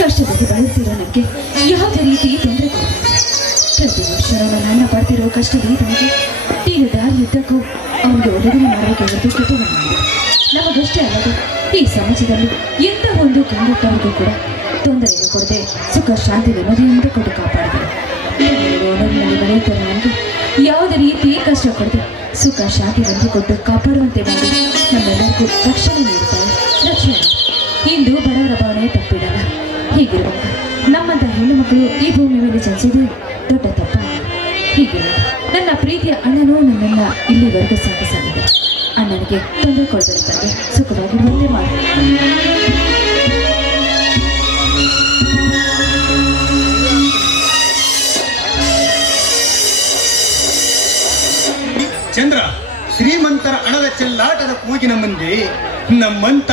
ಕಷ್ಟದಲ್ಲಿ ಬಳಲ್ತಿರೋ ನನಗೆ ಯಾವುದೇ ರೀತಿ ತೊಂದರೆ ಕೊಡಬೇಡಿ. ಪ್ರತಿ ವರ್ಷ ನನ್ನ ಪಡ್ತಿರೋ ಕಷ್ಟದಲ್ಲಿ ತನಗೆ ಈಗ ದಾರಿಯುದ್ದಕ್ಕೂ ಅವನಿಗೆ ಒದಗಣೆ ಮಾಡೋಕೆ ಒಂದು ಕೃತಜ್ಞ ಮಾಡಿ ನಮಗಷ್ಟೇ ಅಲ್ಲದೆ ಈ ಸಮಾಜದಲ್ಲಿ ಎಂಥ ಒಂದು ಕಂಡುಟ್ಟವರಿಗೂ ಕೂಡ ತೊಂದರೆಯನ್ನು ಕೊಡದೆ ಸುಖ ಶಾಂತಿ ನೆಮ್ಮದಿಯಿಂದ ಕೊಟ್ಟು ಕಾಪಾಡಿದರು. ಕೊಡಗಿನಲ್ಲಿ ಬೆಳೆಯುತ್ತಿರುವ ನನಗೆ ಯಾವುದೇ ರೀತಿ ಕಷ್ಟ ಕೊಡದೆ ಸುಖ ಶಾಂತಿ ಕೊಟ್ಟು ಕಾಪಾಡುವಂತೆ ಮಾಡಿ ನಮ್ಮೆಲ್ಲರಿಗೂ ರಕ್ಷಣೆ ನೀಡುತ್ತಾರೆ. ರಕ್ಷಣೆ ಇಂದು ಬಡವರ ಭಾವನೆ ತಪ್ಪಿಡಲ್ಲ. ಹೀಗಿರುವಾಗ ನಮ್ಮಂಥ ಹೆಣ್ಣು ಮಕ್ಕಳು ಈ ಭೂಮಿ ಮೇಲೆ ಜನಿಸೋದು ದೊಡ್ಡ ತಪ್ಪಾಗ. ಹೀಗಿರುವಾಗ ನನ್ನ ಪ್ರೀತಿಯ ಅಣ್ಣನೂ ನನ್ನನ್ನು ಇಲ್ಲಿವರೆಗೂ ಸಾಗಿಸಲಿದೆ. ಅಣ್ಣನಿಗೆ ತೊಂದರೆ ಕೊಡದಿರುತ್ತಾರೆ, ಸುಖವಾಗಿ ಮುಂದೆ ಮಾಡಿ. ಚಂದ್ರ, ಶ್ರೀಮಂತರ ಹಣದ ಚೆಲ್ಲಾಟದ ಕೂಗಿನ ಮುಂದೆ ನಮ್ಮಂತ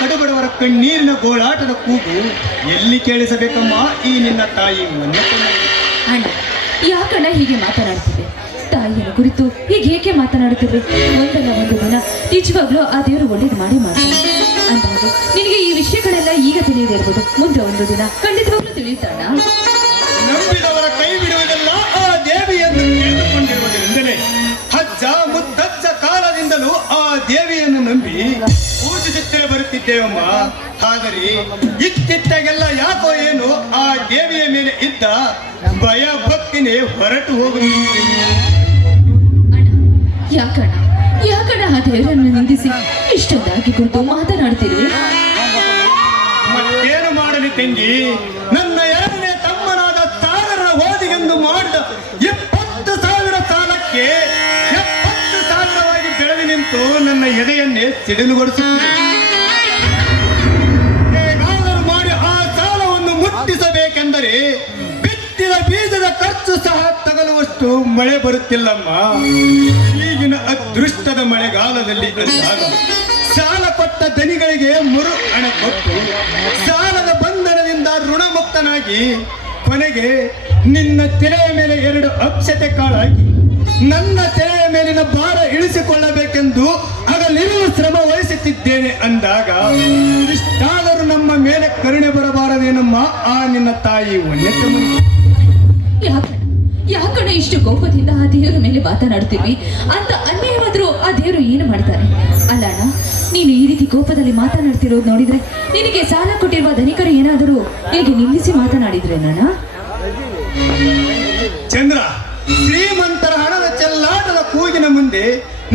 ಕಡುಬಡವರ ಕಣ್ಣೀರಿನ ಗೋಳಾಟದ ಕೂಗು ಎಲ್ಲಿ ಕೇಳಿಸಬೇಕಮ್ಮ ಈ ನಿನ್ನ ತಾಯಿ ಅಣ್ಣ, ಯಾಕಣ್ಣ ಹೀಗೆ ಮಾತನಾಡ್ತಿದೆ? ತಾಯಿಯನ್ನು ಕುರಿತು ಹೀಗೆ ಏಕೆ ಮಾತನಾಡುತ್ತಿದೆ? ಒಂದಲ್ಲ ಒಂದು ದಿನ ನಿಜವಾಗ್ಲೂ ಆ ದೇವರು ಒಳ್ಳೇದು ಮಾಡಿ ಮಾಡ್ತಾನೆ. ಅಂದಾಗ ನಿನಗೆ ಈ ವಿಷಯಗಳೆಲ್ಲ ಈಗ ತಿಳಿಯದೇ ಇರ್ಬೋದು, ಮುಂದೆ ಒಂದು ದಿನ ಖಂಡಿತವಾಗ್ಲೂ ತಿಳಿಯುತ್ತಾಣ. ನಂಬಿದವರ ಕೈ ಬಿಡುವುದೆಲ್ಲ ಆ ದೇವಿಯನ್ನು ತಿಳಿದುಕೊಂಡಿರುವುದರಿಂದಲೇ ಅಜ್ಜ ಮುದ್ದಜ್ಜ ಕಾಲದಿಂದಲೂ ಆ ದೇವಿಯನ್ನು ನಂಬಿ ಪೂಜಿಸುತ್ತೇ ಬರುತ್ತಿದ್ದೇವಮ್ಮ. ಆದರೆ ಇತ್ತಿತ್ತಾಗೆಲ್ಲ ಯಾಕೋ ಏನು ಆ ದೇವಿಯ ಮೇಲೆ ಇದ್ದ ಭಯ ಭಕ್ತಿನೇ ಹೊರಟು ಹೋಗುತ್ತದೆ. ಯಾಕಣ್ಣ ಆ ದೇವರನ್ನು ನಿಂದಿಸಿ ಇಷ್ಟೊಂದಾಗಿ ಕುರಿತು ಮಾತನಾಡ್ತೀರಿ? ಮತ್ತೇನು ಮಾಡಲಿ ತಂಗಿ, ನನ್ನ ಎರಡನೇ ತಮ್ಮನಾದ ಸಾಗರ ಓದಿಗೆಂದು ಮಾಡಿದ 70,000 ಸಾಲಕ್ಕೆ 70,000ವಾಗಿ ಬೆಳೆದು ನಿಂತು ನನ್ನ ಎದೆಯನ್ನೇ ಸಿಡಿಲುಗೊಳಿಸುತ್ತಿದೆ. ಹೇಗಾದರೂ ಮಾಡಿ ಆ ಸಾಲವನ್ನು ಮುಟ್ಟಿಸಬೇಕೆಂದರೆ ಬಿತ್ತಿದ ಬೀಜದ ಖರ್ಚು ಸಹ ತಗಲುವಷ್ಟು ಮಳೆ ಬರುತ್ತಿಲ್ಲಮ್ಮ. ಈಗಿನ ಅದೃಷ್ಟದ ಮಳೆಗಾಲದಲ್ಲಿ ಅಂದಾಗ ಸಾಲ ಕೊಟ್ಟ ದನಿಗಳಿಗೆ ಮುರು ಹಣ ಕೊಟ್ಟು ಸಾಲದ ಬಂಧನದಿಂದ ಋಣಮುಕ್ತನಾಗಿ ಕೊನೆಗೆ ನಿನ್ನ ತೆರೆಯ ಮೇಲೆ 2 ಅಕ್ಷತೆ ಕಾಳಾಗಿ ನನ್ನ ತೆರೆಯ ಮೇಲಿನ ಭಾರ ಇಳಿಸಿಕೊಳ್ಳಬೇಕೆಂದು ಹಗಲಿರುಳು ಶ್ರಮ ವಹಿಸುತ್ತಿದ್ದೇನೆ ಅಂದಾಗ ಇಷ್ಟಾದರೂ ನಮ್ಮ ಮೇಲೆ ಕರುಣೆ ಬರಬಾರದೇನಮ್ಮ ಆ ನಿನ್ನ ತಾಯಿ ಒಳ್ಳೆತ ಮುಂದೆ. ಯಾಕಣ್ಣ ಇಷ್ಟು ಕೋಪದಿಂದ ಆ ದೇವರ ಮೇಲೆ ಮಾತನಾಡ್ತೀವಿ? ಅಂತ ಅನ್ಯಾಯವಾದ್ರೂ ಆ ದೇವರು ಏನು ಮಾಡ್ತಾರೆ? ಅಲ್ಲ ಅಣ್ಣ, ನೀನು ಈ ರೀತಿ ಕೋಪದಲ್ಲಿ ಮಾತನಾಡ್ತಿರೋದು ನೋಡಿದ್ರೆ ನಿನಗೆ ಸಾಲ ಕೊಟ್ಟಿರುವ ಧನಿಕರು ಏನಾದರೂ ನಿನಗೆ ನಿಲ್ಲಿಸಿ ಮಾತನಾಡಿದ್ರೆ ಅಣ್ಣ? ಚಂದ್ರ, ಶ್ರೀಮಂತರ ಹಣದ ಚೆಲ್ಲಾಟದ ಕೂಗಿನ ಮುಂದೆ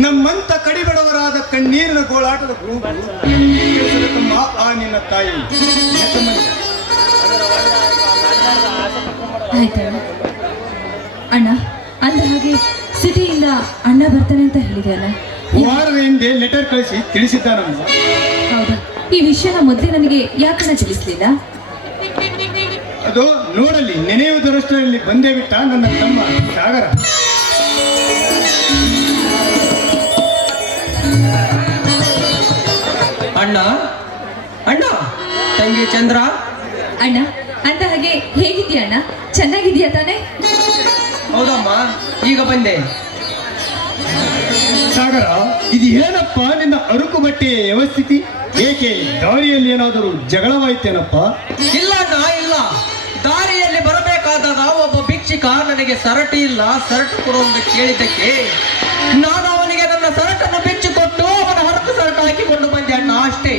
ನಮ್ಮಂತ ಕಡಿಬಡವರಾದ ಕಣ್ಣೀರಿನ ಗೋಳಾಟದ ಕೂಗು ಕೇಳಿಸಬೇಕಮ್ಮ ಆ ನಿನ್ನ ತಾಯಿ. ಆಯ್ತಣ್ಣ. ಅಣ್ಣ, ಅಂದ ಹಾಗೆ ಸಿಟಿಯಿಂದ ಅಣ್ಣ ಬರ್ತಾನೆ ಅಂತ ಹೇಳಿದೆಯಲ್ಲ, ವಾರದ ಹಿಂದೆ ಲೆಟರ್ ಕಳಿಸಿ ತಿಳಿಸಿದ್ದಾನಮ್ಮ. ಹೌದಾ? ಈ ವಿಷಯನ ಮೊದಲೇ ನನಗೆ ಯಾಕಣ್ಣ ತಿಳಿಸ್ಲಿಲ್ಲ? ಅದು ನೋಡಲಿ, ನೆನೆಯುವುದರಷ್ಟರಲ್ಲಿ ಬಂದೇ ಬಿಟ್ಟ ನನ್ನ ತಮ್ಮ ಸಾಗರ. ಅಣ್ಣ ಅಣ್ಣ ತಂಗಿ ಚಂದ್ರ. ಅಣ್ಣ, ಅಂದ ಹಾಗೆ ಹೇಗಿದ್ಯಾ ಅಣ್ಣ? ಚೆನ್ನಾಗಿದ್ಯಾ ತಾನೇ? ಹೌದಮ್ಮ, ಈಗ ಬಂದೆ. ಸಾಗರ, ಇದು ಏನಪ್ಪ ನಿನ್ನ ಅರುಕು ಬಟ್ಟೆಯ ವ್ಯವಸ್ಥಿತಿ? ಏಕೆ ದಾರಿಯಲ್ಲಿ ಏನಾದರೂ ಜಗಳವಾಯ್ತೇನಪ್ಪ? ಇಲ್ಲ ಅಣ್ಣ, ಇಲ್ಲ. ದಾರಿಯಲ್ಲಿ ಬರಬೇಕಾದಾಗ ಒಬ್ಬ ಭಿಕ್ಷಿಕ ನನಗೆ ಸರಟಿ ಇಲ್ಲ, ಸರಟು ಕೊಡುವಂತ ಕೇಳಿದ್ದಕ್ಕೆ ನಾನು ಅವನಿಗೆ ನನ್ನ ಸರಟನ್ನು ಬಿಚ್ಚಿಕೊಟ್ಟು ಅವನ ಹೊರತು ಸರಟು ಹಾಕಿಕೊಂಡು ಬಂದೆ ಅಣ್ಣ, ಅಷ್ಟೇ.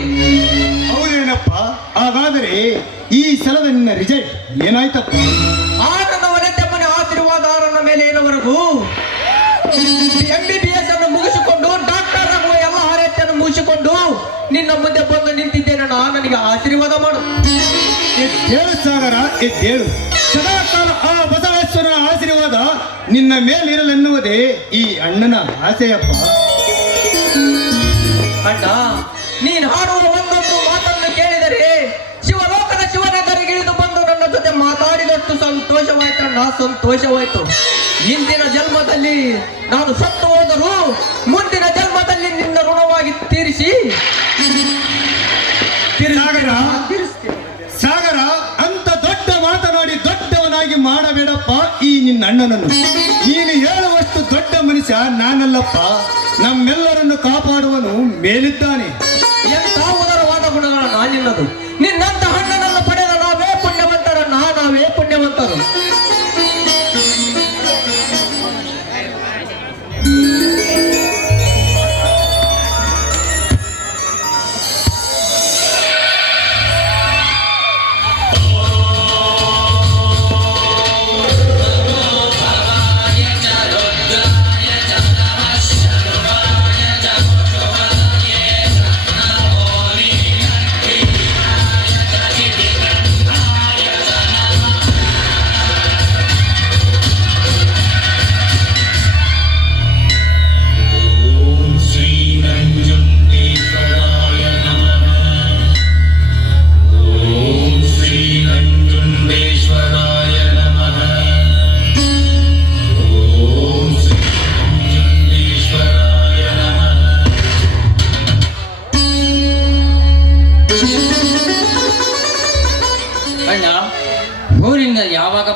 ಹೌದೇನಪ್ಪ? ಹಾಗಾದರೆ ಈ ಸಲದ ನಿನ್ನ ರಿಸಲ್ಟ್ ಏನಾಯ್ತಪ್ಪ? ಆ ನನ್ನ ಒಲೆತಮ್ಮನ ಆಶೀರ್ವಾದ ನನ್ನ ಮೇಲೆ ಇರುವವರೆಗೂ MBBS ಅನ್ನು ಮುಗಿಸಿಕೊಂಡು ಡಾಕ್ಟರ್ ಆಗುವ ಎಲ್ಲ ಆರೈಕೆಯನ್ನು ಮುಗಿಸಿಕೊಂಡು ನಿನ್ನ ಮುಂದೆ ಬಂದು ನಿಂತಿದ್ದೇನಣ್ಣ, ನನಗೆ ಆಶೀರ್ವಾದ ಮಾಡು. ಎದ್ದೇಳು ಸಾಗರ, ಎದ್ದೇಳು. ಸದಾಕಾಲ ಆ ಬಸವೇಶ್ವರನ ಆಶೀರ್ವಾದ ನಿನ್ನ ಮೇಲಿರಲೆನ್ನುವುದೇ ಈ ಅಣ್ಣನ ಆಸೆಯಪ್ಪ. ಅಣ್ಣ, ನೀನು ಹಾಡುವ ಒಂದೊಂದು ಮಾತನ್ನು ಕೇಳಿದರೆ ಶಿವಲೋಕದ ಶಿವನಗರಿಗಿಳಿದು ಬಂದು ನನ್ನ ಜೊತೆ ಮಾತಾಡಿದಷ್ಟು ಸಂತೋಷವಾಯ್ತಣ್ಣ, ಸಂತೋಷವಾಯ್ತು. ಇಂದಿನ ಜನ್ಮದಲ್ಲಿ ನಾನು ಸತ್ತು ಹೋದರೂ ಮುಂದಿನ ಜನ್ಮದಲ್ಲಿ ನಿನ್ನ ಋಣವಾಗಿ ತೀರಿಸಿ ಸಾಗರ, ಅಂತ ದೊಡ್ಡ ಮಾತನಾಡಿ ದೊಡ್ಡವನಾಗಿ ಮಾಡಬೇಡಪ್ಪ ಈ ನಿನ್ನ ಅಣ್ಣನನ್ನು. ನೀನು ಹೇಳುವಷ್ಟು ದೊಡ್ಡ ಮನುಷ್ಯ ನಾನಲ್ಲಪ್ಪ. ನಮ್ಮೆಲ್ಲರನ್ನು ಕಾಪಾಡುವನು ಮೇಲಿದ್ದಾನೆ. ಎಂಥ ಉದರವಾದ ಗುಣಗಳನ್ನ ನಿನ್ನದು. ನಿನ್ನಂತ ಹಣ್ಣನನ್ನು ಪಡೆದ ನಾವೇ ಪುಣ್ಯವಂತರನ್ನ, ನಾವೇ ಪುಣ್ಯವಂತರು.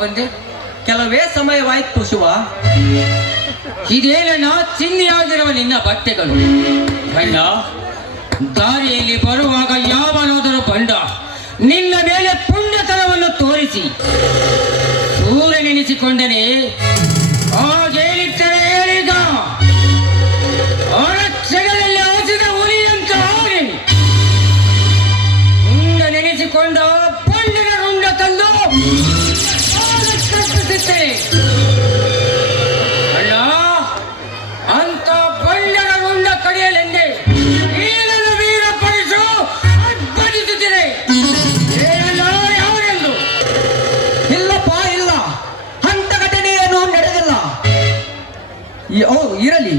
ಬಂದೆ? ಕೆಲವೇ ಸಮಯವಾಯ್ತು ಶಿವ. ಇದೇನ ಚಿನ್ನಿಯಾಗಿರುವ ನಿನ್ನ ಬಟ್ಟೆಗಳು. ಗಂಡ, ದಾರಿಯಲ್ಲಿ ಬರುವಾಗ ಯಾವನಾದರೂ ಬಂಡ ನಿನ್ನ ಮೇಲೆ ಪುಣ್ಯತನವನ್ನು ತೋರಿಸಿ ಸೂರ್ಯನೆನಿಸಿಕೊಂಡನೆ ಆಗೇಳಿಟ್ಟರೆ ಹೇಳಿದ ಅರಕ್ಷಗಳಲ್ಲಿ ಹಸಿದ ಹುಲಿಯಂತ ಹಾಗೆ ಉಂಡ ನೆನೆಸಿಕೊಂಡ ಪಂಡಿನ ರುಂಡ ತಂದು ಕಟ್ಟಿಸುತ್ತೆ. ಅಲ್ಲ, ಅಂತ ಪಂಡನ ರುಂಡ ಕಡಿಯಲೆಂದೇ ಈಗಲೂ ವೀರ ಪಡಿಸು ಅರ್ಪಣಿಸುತ್ತಿದೆ. ಏನಲ್ಲ ಯಾವರೆಂದು? ಇಲ್ಲಪ್ಪ, ಇಲ್ಲ, ಅಂತ ಘಟನೆ ಏನು ನಡೆದಿಲ್ಲ. ಇರಲಿ,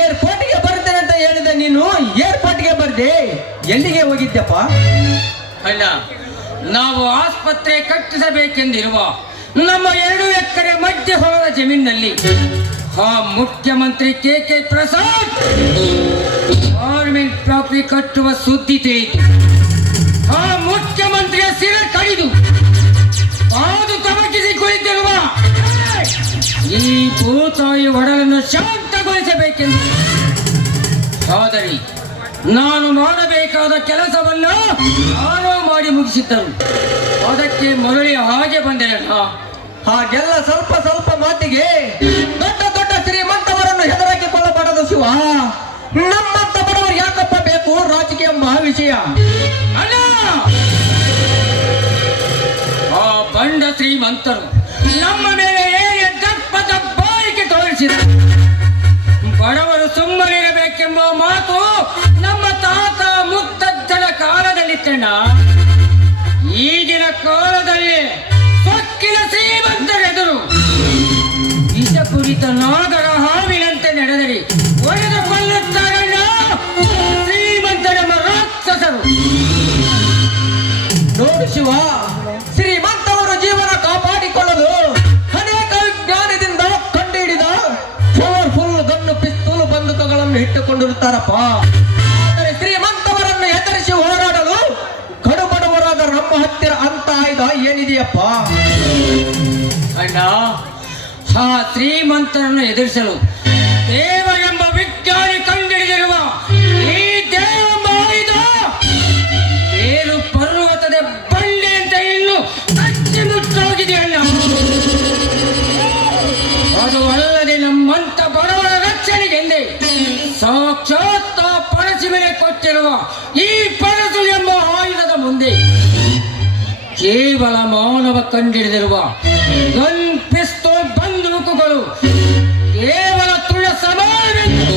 ಏರ್ಪೋರ್ಟ್ಗೆ ಬರ್ತೇನೆ ಅಂತ ಹೇಳಿದ ನೀನು ಏರ್ಪೋರ್ಟ್ಗೆ ಬರ್ದೆ, ಎಲ್ಲಿಗೆ ಹೋಗಿದ್ದೆಪ್ಪ? ಅಲ್ಲ, ನಾವು ಆಸ್ಪತ್ರೆ ಕಟ್ಟಿಸಬೇಕೆಂದಿರುವ ನಮ್ಮ 2 ಎಕರೆ ಮಧ್ಯ ಹೊಲದ ಜಮೀನಿನಲ್ಲಿ ಆ ಮುಖ್ಯಮಂತ್ರಿ ಕೆ ಪ್ರಸಾದ್ ಗೌರ್ಮೆಂಟ್ ಪ್ರಾಪರ್ಟಿ ಕಟ್ಟುವ ಸುದ್ದಿ ತಿಳಿಯಿತು. ಆ ಮುಖ್ಯಮಂತ್ರಿಯ ಸಿರ ಕಡಿದು ಕಾದು ತಮಕಿಸಿ ಕುಳಿತಿರುವ ಈ ಭೂತಾಯಿ ಒಡಲನ್ನು ಶಾಂತಗೊಳಿಸಬೇಕೆಂದು ಸೋದರಿ ನಾನು ಮಾಡಬೇಕಾದ ಕೆಲಸವನ್ನು ಯಾರೋ ಮಾಡಿ ಮುಗಿಸಿದ್ದರು. ಅದಕ್ಕೆ ಮರಳಿ ಹಾಗೆ ಬಂದೆನಲ್ಲ. ಹಾಗೆಲ್ಲ ಸ್ವಲ್ಪ ಸ್ವಲ್ಪ ಮಾತಿಗೆ ದೊಡ್ಡ ದೊಡ್ಡ ಶ್ರೀಮಂತವರನ್ನು ಹೆದರಾಕಿಕೊಳ್ಳಬಾರದು ಶಿವ. ನಮ್ಮಂತ ಬಡವರು ಯಾಕಪ್ಪ ಬೇಕು ರಾಜಕೀಯ ಎಂಬ ವಿಷಯ. ಅಲ್ಲ, ಆ ಬಂಡ ಶ್ರೀಮಂತರು ನಮ್ಮ ಮೇಲೆ ಹೇಗೆ ದಪ್ಪದ ಬಾಯಿಗೆ ತೋರಿಸಿದರು. ಬಡವರು ಸುಮ್ಮನಿರಬೇಕೆಂಬ ಮಾತು ನಮ್ಮ ತಾತ ಮುತ್ತಜ್ಜನ ಕಾಲದಲ್ಲಿತ್ತಣ್ಣ. ಈಗಿನ ಕಾಲದಲ್ಲಿ ಸೊಕ್ಕಿನ ಶ್ರೀಮಂತರೆದುರು ವಿಷ ಕುರಿತ ನಾಗರ ಹಾವಿನಂತೆ ನಡೆದರೆ ಒಡೆದು ಕೊಲ್ಲುತ್ತಾರಣ್ಣ ಶ್ರೀಮಂತರೆಂಬ ರಾಕ್ಷಸರು. ನೋಡು ಶಿವ, ಶ್ರೀಮಂತವರು ಜೀವನ ಕಾಪಾಡಿಕೊಳ್ಳಲು ಅನೇಕ ವಿಜ್ಞಾನದಿಂದ ಕಂಡುಹಿಡಿದ ಪವರ್ಫುಲ್ ಗನ್ನು ಪಿಸ್ತೂಲು ಬಂದೂಕುಗಳನ್ನು ಇಟ್ಟುಕೊಂಡಿರುತ್ತಾರಪ್ಪ. ಆದರೆ ಶ್ರೀಮಂತವರನ್ನು ಎದುರಿಸಿ ಹೋರಾಡಲು ಕಡುಬಡವರಾದ ನಮ್ಮ ಹತ್ತಿರ ಅಂತ ಆಯ್ದ ಏನಿದೆಯಪ್ಪ? ಅಣ್ಣ, ಆ ಶ್ರೀಮಂತರನ್ನು ಎದುರಿಸಲು ದೇವ ಎಂಬ ವಿಜ್ಞಾನಿ ಕಂಡುಹಿಡಿದಿರುವ ಈ ದೇವೆಂಬ ಆಯುಧ ಮೇರು ಪರ್ವತದ ಬಂಡೆ ಅಂತ ಇನ್ನು ಕಚ್ಚಿ ಮುಟ್ಟೋಗಿದೆ ಅಣ್ಣ. ಅದು ಅಲ್ಲದೆ ನಮ್ಮಂತ ಬಡವರ ರಕ್ಷಣೆಗೆಂದೇ ಸಾಕ್ಷಾತ್ ಪರಸಿ ಮೇಲೆ ಕೊಟ್ಟಿರುವ ಈ ಪರಸು ಎಂಬ ಆಯುಧದ ಮುಂದೆ ಕೇವಲ ಮಾನವ ಕಂಡಿಡಿದಿರುವ ಗನ್ ಪಿಸ್ತೂಲ್ ಬಂದೂಕುಗಳು ಕೇವಲ ತುಳ ಸಮಾನವೆಂದು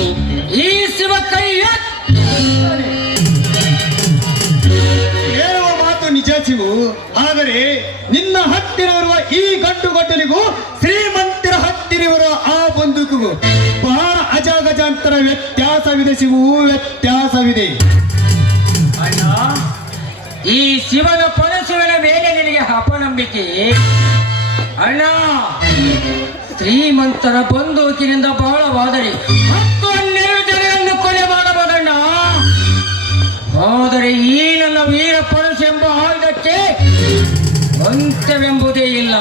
ಈ ಶಿವ ಕೈ ಹೇಳುವ ಮಾತು ನಿಜ ಶಿವು. ಆದರೆ ನಿನ್ನ ಹತ್ತಿರ ಇರುವ ಈ ಗಂಟುಗಟ್ಟಲಿಗೂ ಶ್ರೀಮಂತರ ಹತ್ತಿರ ಇರುವ ಆ ಬಂದೂಕಿಗೂ ಬಹಳ ಅಜಗಜಾಂತರ ವ್ಯತ್ಯಾಸವಿದೆ ಶಿವು, ವ್ಯತ್ಯಾಸವಿದೆ. ಅಣ್ಣ, ಈ ಶಿವನ ಪರಶುವಿನ ಮೇಲೆ ನಿನಗೆ ಅಪನಂಬಿಕೆ. ಅಣ್ಣ, ಶ್ರೀಮಂತರ ಬಂದೂಕಿನಿಂದ ಬಹಳವಾದರೆ 10-12 ಜನರನ್ನು ಕೊಲೆ ಮಾಡಬಹುದಣ್ಣ. ಆದರೆ ಈ ನನ್ನ ವೀರ ಪರಶು ಎಂಬ ಆಯುಧಕ್ಕೆ ಅಂತ್ಯವೆಂಬುದೇ ಇಲ್ಲ.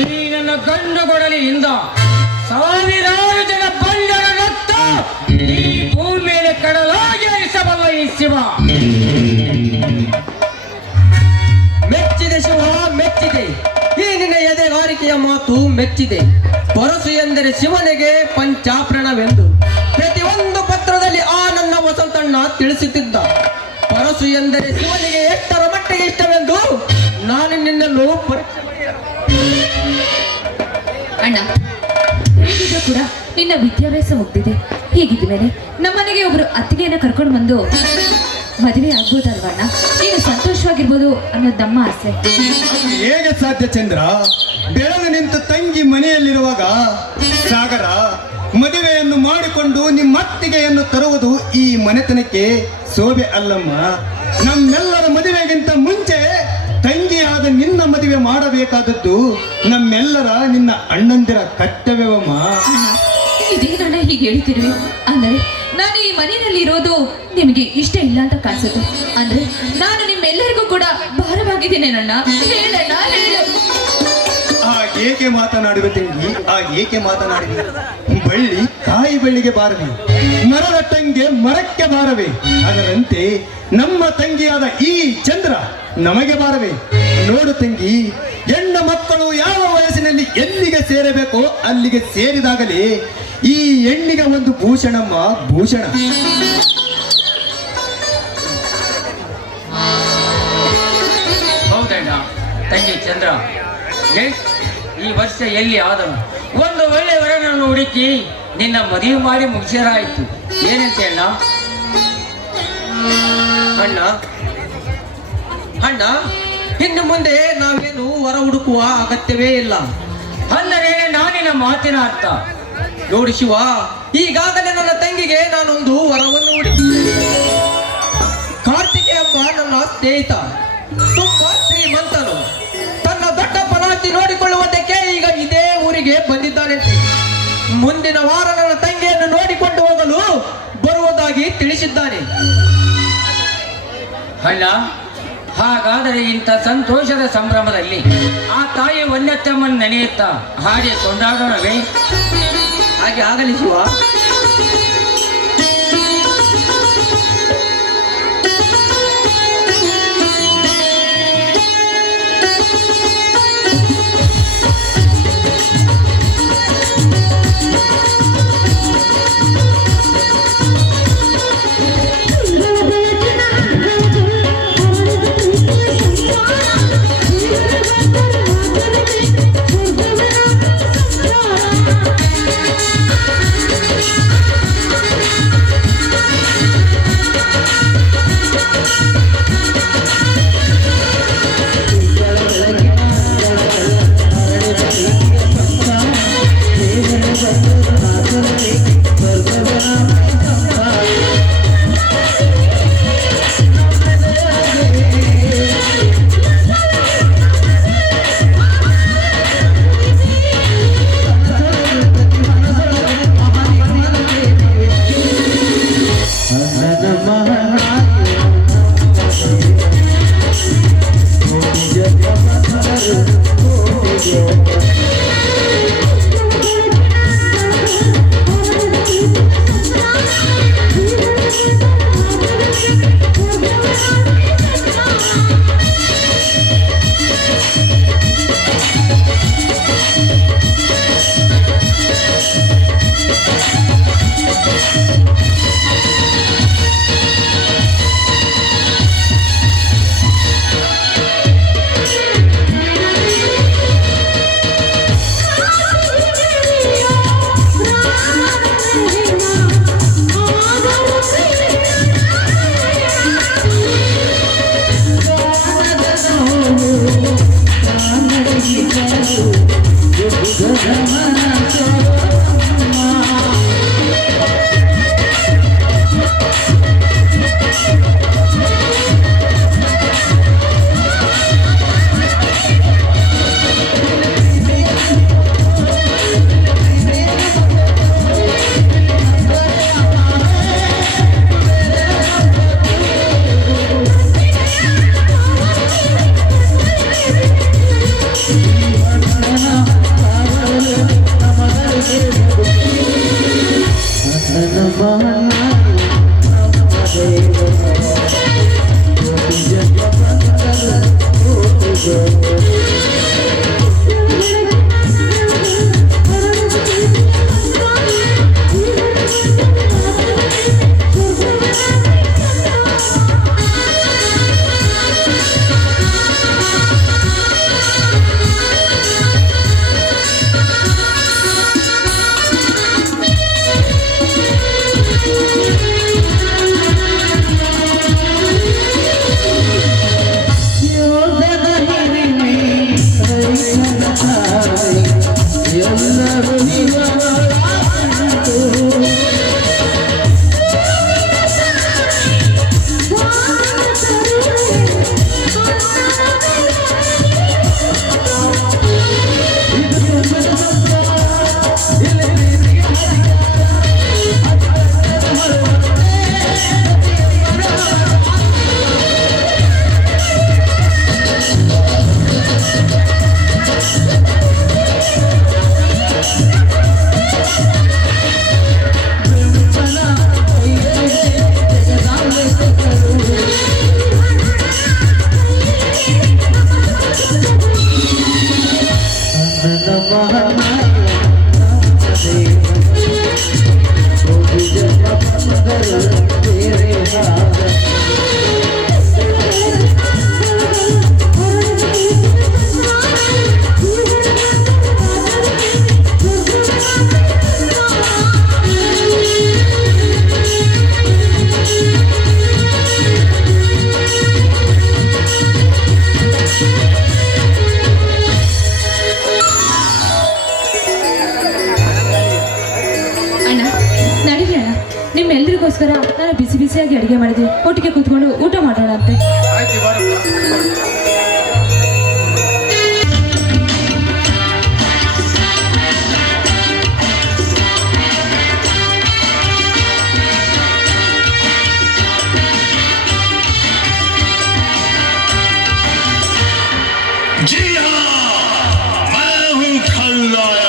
ಈ ನನ್ನ ಗಂಡುಗೊಡಲಿಯಿಂದ ಸಾವಿರಾರು ಜನ ಬಂಡರ ರಕ್ತ ಈ ಭೂಮಿ ಮೇಲೆ ಕಡಲಾಗಿ ಹರಿಸಬಲ್ಲ ಈ ಶಿವ. ಮೆಚ್ಚಿದೆ ಶಿವ, ಮೆಚ್ಚಿದೆ. ಈ ನಿನ್ನ ಎದೆಗಾರಿಕೆಯ ಮಾತು ಮೆಚ್ಚಿದೆ. ಪರಸು ಎಂದರೆ ಶಿವನಿಗೆ ಪಂಚಾಪ್ರಣವೆಂದು ಪ್ರತಿಯೊಂದು ಪತ್ರದಲ್ಲಿ ಆ ನನ್ನ ವಸಂತಣ್ಣ ತಿಳಿಸುತ್ತಿದ್ದ. ಪರಸು ಎಂದರೆ ಶಿವನಿಗೆ ಎಷ್ಟರ ಮಟ್ಟಿಗೆ ಇಷ್ಟವೆಂದು ನಾನು ನಿನ್ನನ್ನು ಪರೀಕ್ಷೆ ಅಣ್ಣ, ಹೇಗಿದ್ರು ಕೂಡ ನಿನ್ನ ವಿದ್ಯಾಭ್ಯಾಸ ಮುಗ್ದಿದೆ. ಹೀಗಿದ್ದ ಮೇಲೆ ನಮ್ಮನೆಗೆ ಒಬ್ರು ಅತ್ತಿಗೆಯನ್ನ ಕರ್ಕೊಂಡು ಬಂದು ಮದುವೆ ಆಗ್ಬೋದಲ್ವಾ ಅಣ್ಣ? ನೀನು ಸಂತೋಷವಾಗಿರ್ಬೋದು ಅನ್ನೋದು ನಮ್ಮ ಆಸೆ. ಹೇಗೆ ಸಾಧ್ಯ ಚಂದ್ರ? ಬೆಳೆದು ನಿಂತು ತಂಗಿ ಮನೆಯಲ್ಲಿರುವಾಗ ಸಾಗರ ಮದುವೆಯನ್ನು ಮಾಡಿಕೊಂಡು ನಿಮ್ಮ ಅತ್ತಿಗೆಯನ್ನು ತರುವುದು ಈ ಮನೆತನಕ್ಕೆ ಶೋಭೆ ಅಲ್ಲಮ್ಮ. ನಮ್ಮೆಲ್ಲರ ಮದುವೆಗಿಂತ ಮುಂಚೆ ತಂಗಿಯಾದ ನಿನ್ನ ಮದುವೆ ಮಾಡಬೇಕಾದದ್ದು ನಮ್ಮೆಲ್ಲರ ನಿನ್ನ ಅಣ್ಣಂದಿರ ಕರ್ತವ್ಯವಮ್ಮ. ಇದೇನಣ್ಣ ಹೀಗೆ ಹೇಳ್ತಿರ್ವಿ? ಅಂದರೆ ನಾನು ಈ ಮನೆಯಲ್ಲಿ ಇರೋದು ನಿಮಗೆ ಇಷ್ಟ ಇಲ್ಲ ಅಂತ ಕಾಣಿಸುತ್ತೆ. ಅಂದ್ರೆ ನಾನು ನಿಮ್ಮೆಲ್ಲರಿಗೂ ಕೂಡ ಭಾರವಾಗಿದ್ದೇನೆ ಅಣ್ಣ. ಹೇಳಣ್ಣ, ಹೇಳು. ಏಕೆ ಮಾತನಾಡುವೆ ತಂಗಿ ಏಕೆ ಮಾತನಾಡಿದೆ ಬಳ್ಳಿ ಕಾಯಿ ಬಳ್ಳಿಗೆ ಬಾರವೆ ಮರದ ಟಂಗೆ ಮರಕ್ಕೆ ಬಾರವೆ ಅದರಂತೆ ನಮ್ಮ ತಂಗಿಯಾದ ಈ ಚಂದ್ರ ನಮಗೆ ಬಾರವೆ ನೋಡು ತಂಗಿ ಹೆಣ್ಣು ಮಕ್ಕಳು ಯಾವ ವಯಸ್ಸಿನಲ್ಲಿ ಎಲ್ಲಿಗೆ ಸೇರಬೇಕೋ ಅಲ್ಲಿಗೆ ಸೇರಿದಾಗಲೇ ಈ ಹೆಣ್ಣಿಗೆ ಒಂದು ಭೂಷಣಮ್ಮ ಭೂಷಣ. ಹೌದಣ್ಣ ತಂಗಿ ಚಂದ್ರ ಈ ವರ್ಷ ಎಲ್ಲಿ ಆದನು ಒಂದು ಒಳ್ಳೆ ವರನನ್ನು ಹುಡುಕಿ ನಿನ್ನ ಮದುವೆ ಮಾಡಿ ಮುಗಿಸರಾಯಿತು. ಏನಂತೆ ಅಣ್ಣ? ಅಣ್ಣ ಅಣ್ಣ ಇನ್ನು ಮುಂದೆ ನಾವೇನು ಹೊರ ಹುಡುಕುವ ಅಗತ್ಯವೇ ಇಲ್ಲ. ಅಂದರೆ ನಾನಿನ ಮಾತಿನ ಅರ್ಥ ನೋಡಿ ಶಿವ, ಈಗಾಗಲೇ ನನ್ನ ತಂಗಿಗೆ ನಾನೊಂದು ವರವನ್ನು ಹುಡುಕಿದ್ದೇನೆ. ಕಾರ್ತಿಕ ಎಂಬ ನನ್ನ ಸ್ನೇಹಿತ ತುಂಬಾ ಶ್ರೀಮಂತನು. ತನ್ನ ದೊಡ್ಡ ಪರಾತಿ ನೋಡಿಕೊಳ್ಳುವುದಕ್ಕೆ ಈಗ ಇದೇ ಊರಿಗೆ ಬಂದಿದ್ದಾನೆ. ಮುಂದಿನ ವಾರ ನನ್ನ ತಂಗಿಯನ್ನು ನೋಡಿಕೊಂಡು ಹೋಗಲು ಬರುವುದಾಗಿ ತಿಳಿಸಿದ್ದಾನೆ. ಅಣ್ಣ ಹಾಗಾದರೆ ಇಂಥ ಸಂತೋಷದ ಸಂಭ್ರಮದಲ್ಲಿ ಆ ತಾಯಿ ವನ್ಯತ್ತಮ್ಮನ್ನು ನೆನೆಯುತ್ತಾ ಹಾಗೆ ಕೊಂಡಾಡೋಣವೇ? ಹಾಗೆ ಆಗಲಿ ಶಿವ. ಅಣ್ಣ ನಡೀರಿ ಅಣ್ಣ, ನಿಮ್ಮೆಲ್ಲರಿಗೋಸ್ಕರ ನಾನು ಬಿಸಿ ಬಿಸಿಯಾಗಿ ಅಡುಗೆ ಮಾಡಿದ್ವಿ. ಒಟ್ಟಿಗೆ ಕೂತ್ಕೊಂಡು ಊಟ ಮಾಡೋಣ ಅಂತೆ. ಆಯ್ತು ಬಾರಪ್ಪ. जी हाँ, मैं हूँ खलनायक।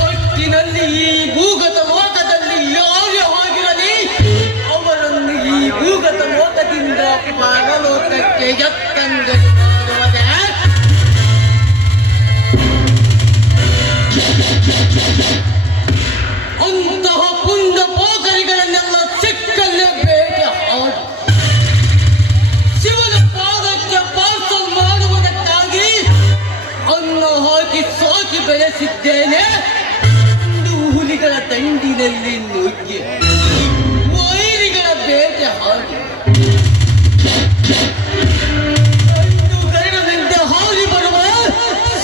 ಒಟ್ಟಿನಲ್ಲಿ ಈ ಭೂಗತ ಲೋಕದಲ್ಲಿ ಯಾವ್ಯಾವಾಗಿರಲಿ ಅವರನ್ನು ಈ ಭೂಗತ ಲೋಕದಿಂದ ಪರಲೋಕಕ್ಕೆ ಎತ್ತಂಗಡಿ ಮಾಡುವುದೇ ಅಂತಹ ಪುಂಡ ಪೋಖರಿಗಳನ್ನೆಲ್ಲ ಸಿಕ್ಕಲ್ಲೇ ಬೇಟೆ ಹಾಡು ಶಿವನ ಪಾದಕ್ಕೆ ಪಾರ್ಸಲ್ ಮಾಡುವುದಕ್ಕಾಗಿ ಅನ್ನ ಹಾಕಿ ಸಾಕಿ ಬೆಳೆಸಿದ್ದೇನೆ. ಹುಲಿಗಳ ದಂಡಿನಲ್ಲಿ ನುಗ್ಗಿ ವೈರಿಗಳ ಬೇಟೆ ಹಾಡಿ ಗರುಡನಿಂದ ಹಾರಿ ಬರುವ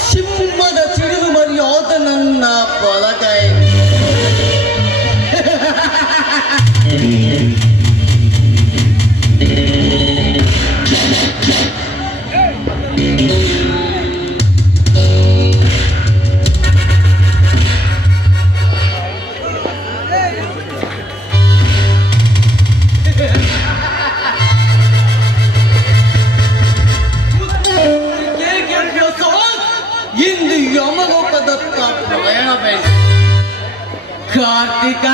ಸಿಂಹದ ಸಿಡಿದು ಮರಿಯಾದ ನನ್ನ ಬಲಗೈ ಇಂದು ಯಮಲೋಕದತ್ತ ಪ್ರಯಾಣ ಬೆಳೆಸಿ ಕಾರ್ತಿಕ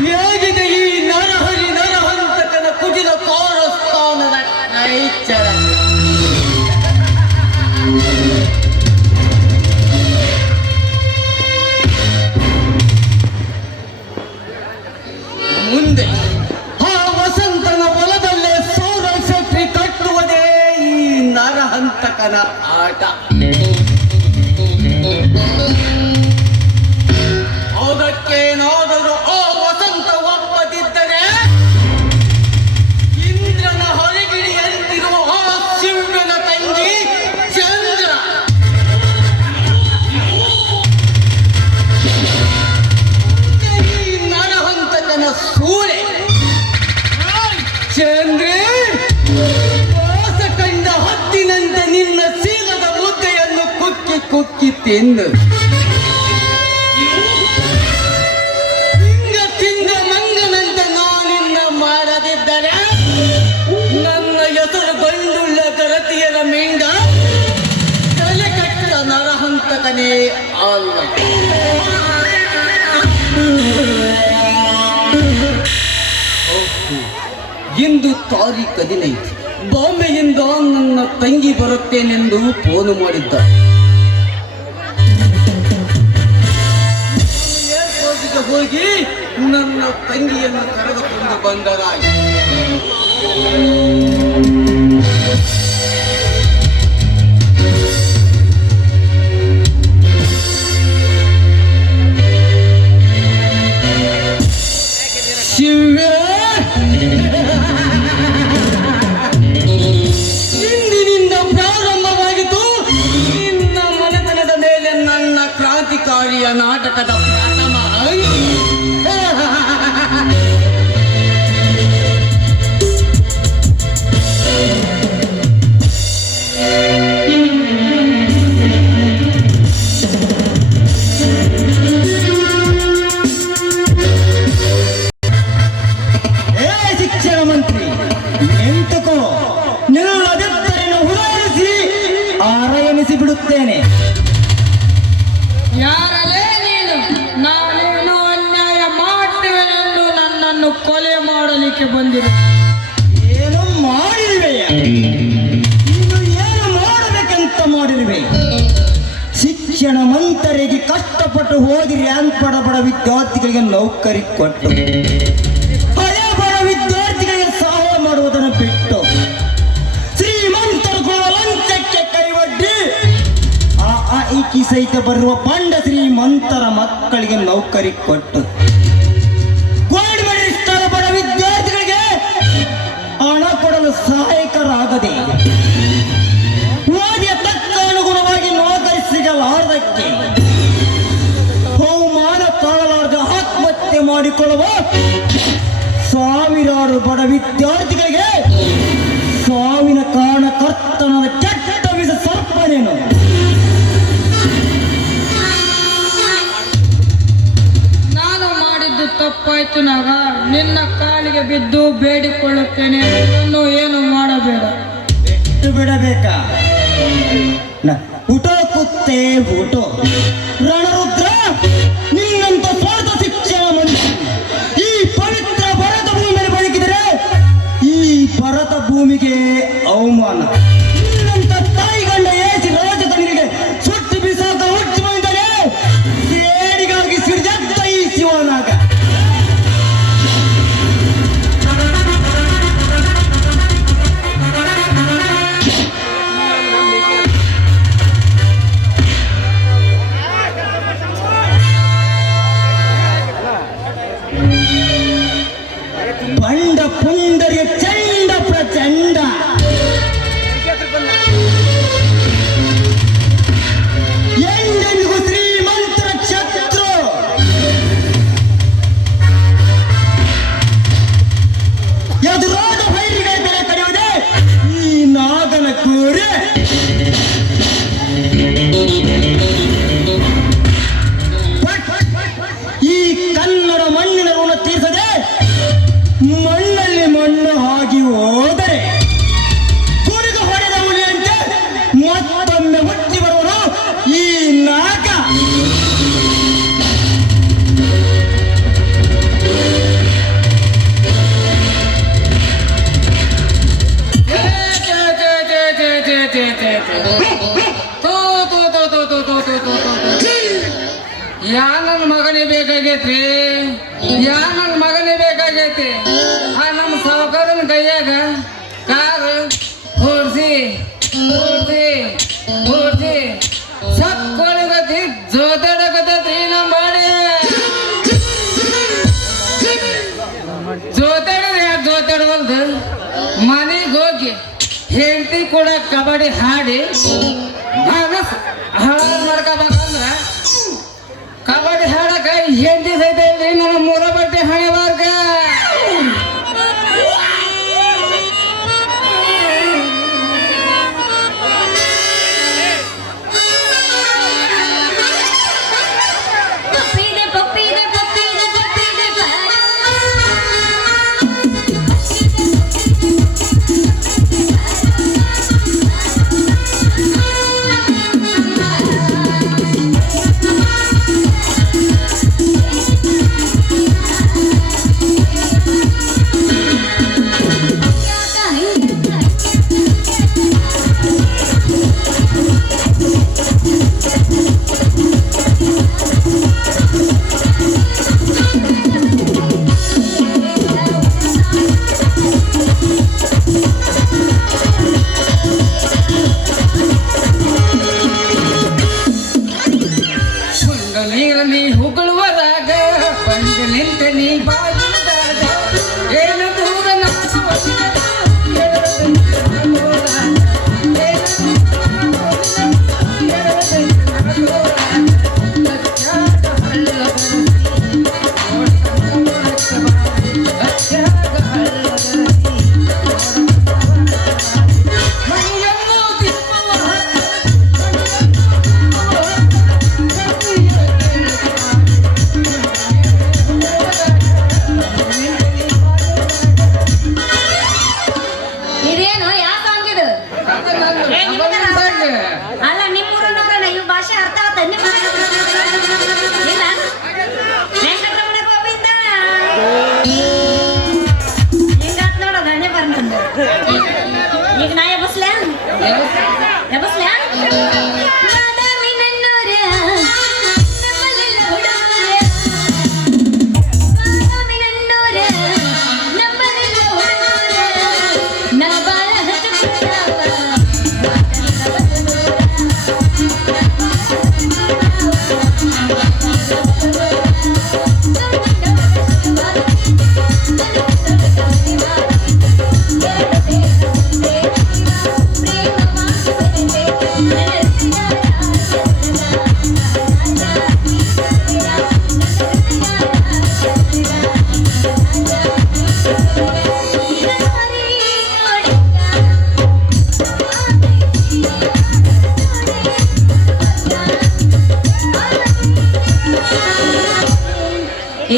ಹೇಗಿದೆ ಈ ನರಹರಿ ನರಹಂತಕನ ಕುಟಿಲ ಕಾರಸ್ಥಾನದ ಕೈಚರ ಮುಂದೆ ಆ ವಸಂತನ ಬಲದಲ್ಲೇ ಸೌರ ಫ್ಯಾಕ್ಟರಿ ಕಟ್ಟುವುದೇ ಈ ನರಹಂತಕನ ಆಟ. ತಿಂದು ತಿಂದ ಮಂಗನಂತೆ ನಾನಿನ್ನ ಮಾಡದಿದ್ದರೆ ನನ್ನ ಹೆಸರು ಗಂಡುಳ್ಳ ಕರತಿಯರ ಮಿಂಡ ತಲೆ ಕಟ್ಟ ನರಹಂತಕನೇ ಅಲ್ಲ. ಇಂದು ತಾರೀಖು 15 ಬಾಂಬೆಯಿಂದ ನನ್ನ ತಂಗಿ ಬರುತ್ತೇನೆಂದು ಫೋನು ಮಾಡಿದ್ದ. ಏರ್ಪೋರ್ಟ್ಗೆ ಹೋಗಿ ನನ್ನ ತಂಗಿಯನ್ನು ಕರೆದುಕೊಂಡು ಬಂದರಾಗಿ ಇಂದಿನಿಂದ ಪ್ರಾರಂಭವಾಗಿತ್ತು ನಿನ್ನ ಮನೆತನದ ಮೇಲೆ ನನ್ನ ಕ್ರಾಂತಿಕಾರಿಯ ನಾಟಕದ ಪ್ರಥಮ ಶಿಕ್ಷಣ ಮಂತ್ರಿ ಎಂತಕೋ ನಿಲ್ಲದೆತ್ತರನ್ನು ಹುಡುಗಿಸಿ ಆರಯಣಿಸಿ ಬಿಡುತ್ತೇನೆ. ಯಾರೇ ನೀನು? ನಾನೇನು ಅನ್ಯಾಯ ಮಾಡ್ತೇವೆ ಎಂದು ನನ್ನನ್ನು ಕೊಲೆ ಮಾಡಲಿಕ್ಕೆ ಬಂದಿದೆ. ಏನು ಮಾಡಿರುವೆಯ? ನೀನು ಏನು ಮಾಡಬೇಕಂತ ಮಾಡಿರುವೆ? ಶಿಕ್ಷಣ ಮಂತ್ರಿಗೆ ಕಷ್ಟಪಟ್ಟು ಓದಿ ರ್ಯಾಂಕ್ ಬಡ ವಿದ್ಯಾರ್ಥಿಗಳಿಗೆ ನೌಕರಿ ಕೊಟ್ಟು ಹಳೆ ಬಡ ವಿದ್ಯಾರ್ಥಿಗಳಿಗೆ ಸಹಾಯ ಮಾಡುವುದನ್ನು ಬಿಟ್ಟು ಶ್ರೀಮಂತರು ಕೊಡುವ ಲಂಚಕ್ಕೆ ಕೈವಡ್ಡಿ ಈ ಸಹಿತ ಬರುವ ಪಂಡ ಶ್ರೀಮಂತರ ಮಕ್ಕಳಿಗೆ ನೌಕರಿ ಕೊಟ್ಟು ಕೋಡಿಮಡಿ ಸ್ಥಳ ಬಡ ವಿದ್ಯಾರ್ಥಿಗಳಿಗೆ ಹಣ ಕೊಡಲು ಸಹಾಯಕರಾಗದೆ ಓದಿಯ ತಕ್ಕ ಅನುಗುಣವಾಗಿ ನೌಕರಿ ಸಿಗಲಾರದಕ್ಕೆ ಅವಮಾನ ತಾಳಲಾರದ ಆತ್ಮಹತ್ಯೆ ಮಾಡಿಕೊಳ್ಳುವ ಸಾವಿರಾರು ಬಡ ವಿದ್ಯಾರ್ಥಿಗಳಿಗೆ ಸಾವಿನ ಕಾರಣಕರ್ತನಾದ ಕೆಟ್ಟ ವಿಷ ಸರ್ಪನೇನು. ನಾನು ಮಾಡಿದ್ದು ತಪ್ಪಾಯ್ತು ನಾಗ. ನಿನ್ನ ಕಾಲಿಗೆ ಬಿದ್ದು ಬೇಡಿಕೊಳ್ಳುತ್ತೇನೆ, ನನ್ನನ್ನು ಏನು ಮಾಡಬೇಡ. ಬಿಟ್ಟು ಬಿಡಬೇಕಾ? ಊಟ ಕುತ್ತೆ ಊಟ ರಣರುದ್ರ ನಿನ್ನಂತ ಸ್ವಾರ್ಥ ಶಿಕ್ಷಣ ಮಂತ್ರಿ ಈ ಪವಿತ್ರ ಭರತ ಭೂಮಿಯಲ್ಲಿ ಬದುಕಿದರೆ ಈ ಭರತ ಭೂಮಿಗೆ ಅವಮಾನ. ನಿನ್ನಂತ ತಾಯಿ ಗಂಡ ಏಸಿ ರಾಜಧಾನಿಗೆ ಸುಟ್ಟು ಬಿಸಾಕ ಹುಟ್ಟು ಬಂದರೆ ಸೇಡಿಗಾಗಿ ಸಿಡಿದತ್ತ ಈ ಶಿವನಾಗ. ಬಂಡ ಪುಂಡರಿಯ ಚಂಡ ಪ್ರಚಂಡ ಎಂದೆಂದಿಗೂ ಶ್ರೀಮಂತರ ಛತ್ರು ಎದುರಾದ ಭೈರಿಗಳ ಬೆಲೆ ಕಡಿಯುವುದೇ ಈ ನಾಗನ ಕೂರೆ. ಈ ಕನ್ನಡ ಮಣ್ಣಿನ ಋಣ ತೀರಿಸದೆ ಮಣ್ಣಲ್ಲಿ ಮಣ್ಣು ಆಗಿ ಹೋದರೆ ಗುರುಗ ಹೊಡೆದ ಹುಲಿಯಂತೆ ಮತ್ತೊಮ್ಮೆ ಹುಟ್ಟಿ ಬರುವರು ಈ ನಾಗ. ಯಾ ನನ್ನ ಮಗನೇ ಬೇಕಾಗೈತಿ, ಯಾ ನನ್ನ ಮಗನೇ ಬೇಕಾಗೈತಿ. ಆ ನಮ್ಮ ಸಾವುಕಾರನ ಕೈಯಾಗ ಕಾರು ಹೊಡ್ಸಿ ಸಕ್ಕೊಳಗತಿ ಜೋತಾಡಕತ್ತೈತಿ ನಮ್ಮ ಬಾಡಿ. ಜೋತಾಡವಲ್ದು ಮನೆಗೆ ಹೋಗಿ ಹೆಂಡತಿ ಕೂಡ ಕಬಡ್ಡಿ ಹಾಡಿ ಮನಸ್ ಹಾಳು ಮಾಡ್ಕೋಬೇಕಂದ್ರ ಕಬಡ್ಡಿ ಹಾಡಕ ಹೆಂಡತಿ ಸಹಿತ ಇಲ್ರಿ ನನ್ನ ಮೂರ ಬಟ್ಟೆ ಹಣೆ ಬಾರ್ಗ.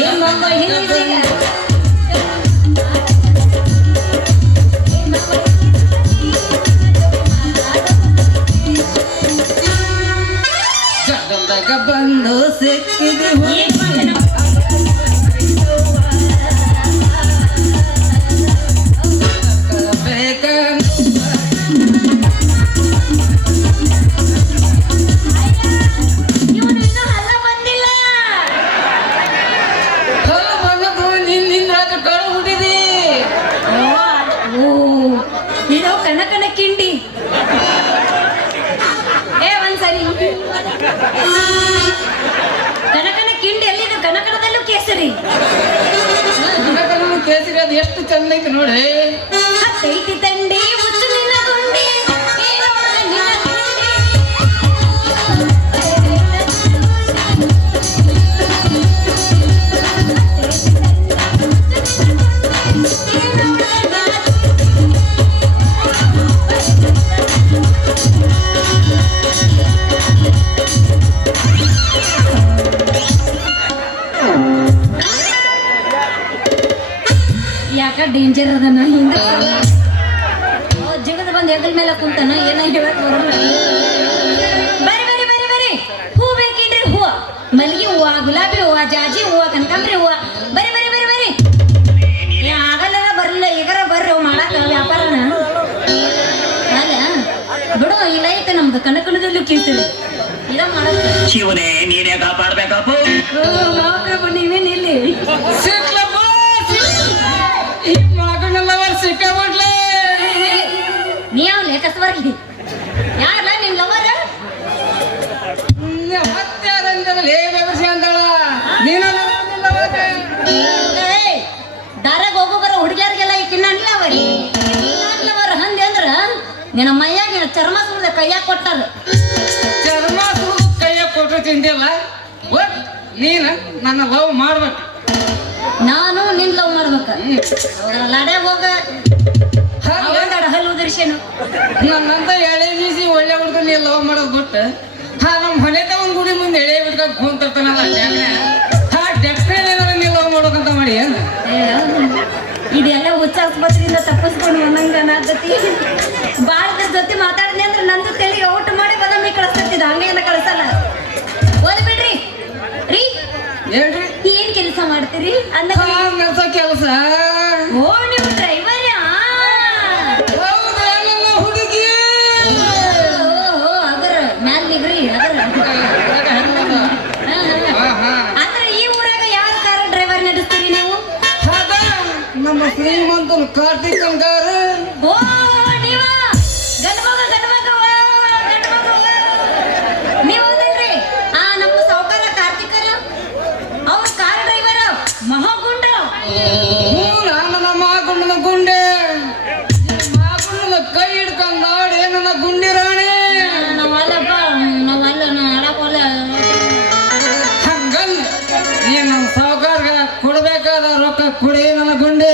ಏನ್ ಮಗ ಹಿಂಗಿದೆ ಈಗ? ಜಗದಾಗ ಬಂದು ಸಿಕ್ಕಿದೆ ಏನ್ ಮಾಡ್ದೆ ನಾವು? ಬೇಕ ಇವ್ನು ಇನ್ನೂ ಹಲ್ಲ ಬಂದಿಲ್ಲ. ನಿನ್ನ ಕಳು ಹುಟ್ಟಿದಿ ಓ ಇದು ಕನಕನ ಕಿಂಡಿ. ಒಂದ್ಸರಿ ಕನಕನ ಕಿಂಡಿ ಎಲ್ಲಿದು? ಕನಕನದಲ್ಲೂ ಕೇಸರಿ. ಕೇಸರಿ ಅದು ಎಷ್ಟು ಚಂದ ಐತಿ ನೋಡಿ. ಹತ್ತೈತಿ ತಂಡಿ ಮುಚ್ಚು ನಿನ್ನ ಗುಂಡಿ ಏನೋ ನಿನ್ನ ಗುಂಡಿ. ಯಾಕ ಡೇಂಜರ್ ಅದನ ಹಿಂದೆ ಜಿಗದ ಬಂದ್ ಹೆಗಲ್ ಮೇಲೆ ಕುಂತಾನ ಏನ ಹೇಳಕ್ ಬರಲ್ಲ. ಬರಿ ಬರಿ ಬರಿ ಬರಿ ಹೂ ಬೇಕೇನ್ರಿ? ಹೂವ ಮಲ್ಲಿಗೆ ಹೂವ, ಗುಲಾಬಿ ಹೂವ, ಜಾಜಿ ಹೂವ, ಕನಕಾಂಬರಿ ಹೂವ. ಬರಿ ಬರಿ ಬರಿ ಬರಿ ಆಗಲ್ಲ ಬರಲ್ಲ ಈಗಾರ ಬರ್ರಿ ಅವ್ ಮಾಡಾಕ ವ್ಯಾಪಾರನ ಅಲ್ಲ ಬಿಡು. ಇಲ್ಲ ಐತೆ ನಮ್ದು ಕನಕನದಲ್ಲೂ ಕೇಳ್ತೀರಿ ಇದ ಮಾಡಕ್ ಶಿವನೇ ನೀನೇ ಕಾಪಾಡ್ಬೇಕಪ್ಪ. ನೀವೇನ್ ಇಲ್ಲಿ ಸಿಕ್ಲಪ್ಪ ಈ ಮಗನೆಲ್ಲ ಸಿಕ್ಕಾಬಿಡ್ಲೆ. ನೀ ಅವ್ಲೆ ಕಸಬರ್ಗಿ ಯಾರಲ್ಲ ನಿನ್ ಲವರ್? ಹತ್ಯಾರಂಜಲೇ ವ್ಯವಸಾಯ ಅಂದಳ ನೀನು ದಾರಾಗ ಹೋಗೋ ಬರೋ ಹುಡುಗಿಯರಿಗೆಲ್ಲ ಈ ಕಿನ್ನಲ್ಲ ಅವರಿ ಲವರ್ ಹಂದಿ ಅಂದ್ರ ನಿನ್ನ ಮೈಯಾಗ ಚರ್ಮ ಸುರಿದ ಕೈಯಾಗ ಕೊಟ್ಟಾರ. ಚರ್ಮ ಸುರಿದು ಕೈಯಾಗ ಕೊಟ್ಟು ತಿಂದಿಲ್ಲ. ಒಟ್ ನೀನು ನನ್ನ ಲವ್ ಮಾಡ್ಬೇಕು. ನಾನು ನಿನ್ ಲವ್ ಮಾಡ್ಬೇಕ. ಲಾಡ್ಯಾಗ ಹೋಗ ಹಲ್ಲು ಉದರ್ಶನು ನನ್ನಂತ ಎಳೆ ಬೀಸಿ ಒಳ್ಳೆ ಹುಡುಗ ನೀ ಲವ್ ಮಾಡೋದು ಬಿಟ್ಟು ನಮ್ಮ ಹೊಲೆತ ಒಂದ್ ಗುಡಿ ಮುಂದೆ ಎಳೆ ಬಿಟ್ಕೊಂಡು ಕುಂತಿರ್ತಾನಲ್ಲ ಡೆಫ್ನೆಟ್ ಏನಾರ ನೀ ಲವ್ ಮಾಡೋಕಂತ ಮಾಡಿ ಏನು ಇದೆಲ್ಲ ಹುಚ್ಚ ಆಸ್ಪತ್ರೆಯಿಂದ ತಪ್ಪಿಸ್ಕೊಂಡು ಒಂದಂಗ ನಾಗತಿ ಬಾಳ ಜೊತೆ ಮಾತಾಡಿದ್ನಿ ಅಂದ್ರೆ ನಂದು ತೆಲಿಗೆ ಔಟ್ ಮಾಡಿ ಬದಮ್ಮಿ ಕಳಿಸ್ತತ್ತಿದ ಹಂಗೇನ ಕಳಿಸಲ್ಲ. ಓದ್ ಬಿಡ್ರಿ ರೀ ಹೇಳ್ರಿ ಏನ್ ಕೆಲಸ ಮಾಡ್ತೀರಿ ಅಂದ ಕೆಲಸ ಕೆಲಸ ಓ ನೀವು ಡ್ರೈವರ್ ಹುಡುಗಿ ಅದ್ರ ಮ್ಯಾಲ ನಿಗ್ರಿ ಅಂದ್ರೆ ಈ ಊರಾಗ ಯಾವ ಕಾರ ಡ್ರೈವರ್ ನಡೆಸ್ತೀರಿ ನೀವು? ನಮ್ಮ ಶ್ರೀಮಂತನ ಕಾರ್ತಿಕ್ ಅಂಗಾರ ಓ ನೀವ ಗಂಡ ಮಗ ನೀವ್ ಹೌದಲ್ರಿ? ನಮ್ಮ ಸಾವುಕಾರ ಕಾರ್ತಿಕರ ಅವ್ರ ಕಾರ್ ಡ್ರೈವರ್ ಮಹಾಗುಂಡ. ನನ್ನ ಮಾಗುಂಡನ ಗುಂಡೆ ಮಾಗುಂಡನ ಕೈ ಹಿಡ್ಕೊಂಡ್ ನಾಡೆ ನನ್ನ ಗುಂಡಿ ರಾಣಿ. ನಾವಲ್ಲಪ್ಪ ನಾವಲ್ಲ ಆಡಕೋಲ್ಲ. ಹಂಗಲ್ಲ ನೀ ನಮ್ಮ ಸಾವುಕಾರ್ಗ ಕೊಡ್ಬೇಕಾದ ರೊಕ್ಕ ಕೊಡಿ ನನ್ನ ಗುಂಡಿ.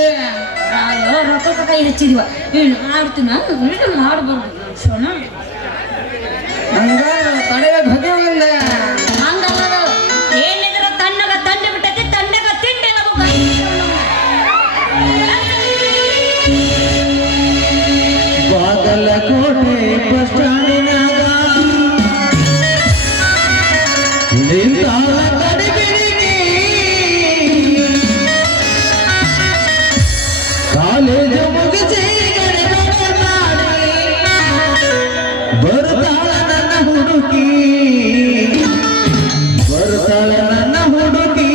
ರೊಕ್ಕ ಕೈ ಹಚ್ಚಿದ್ವ ಹೇಳು ಆಡ್ತೀನ ಮಾಡ್ಬಾರ್ದು ಸೋಣ ಹಂಗ ತಡೆಯಕ್ ಹೋಗ್ಯವಂದ ಹಂಗಲ್ಲ ಏನಿದ್ರ ತಣ್ಣಗ ತಂಡೆ ಬಿಟ್ಟೈತಿ ತಂಡೆಗ ತಿಂಡಿ ಬಾಗಲಕೋಟೆ ಬಸ್ ಸ್ಟ್ಯಾಂಡಿನಾಗ ನಿಂತಾಳ ತಡೆಗಿಡಿಗಿ ಕಾಲೇಜು ಮುಗಿಸಿ ಗಡಿಬಿಡಿ ಮಾಡಿ ಬರ್ತಾಳ ನನ್ನ ಹುಡುಗಿ, ಬರ್ತಾಳ ನನ್ನ ಹುಡುಗಿ.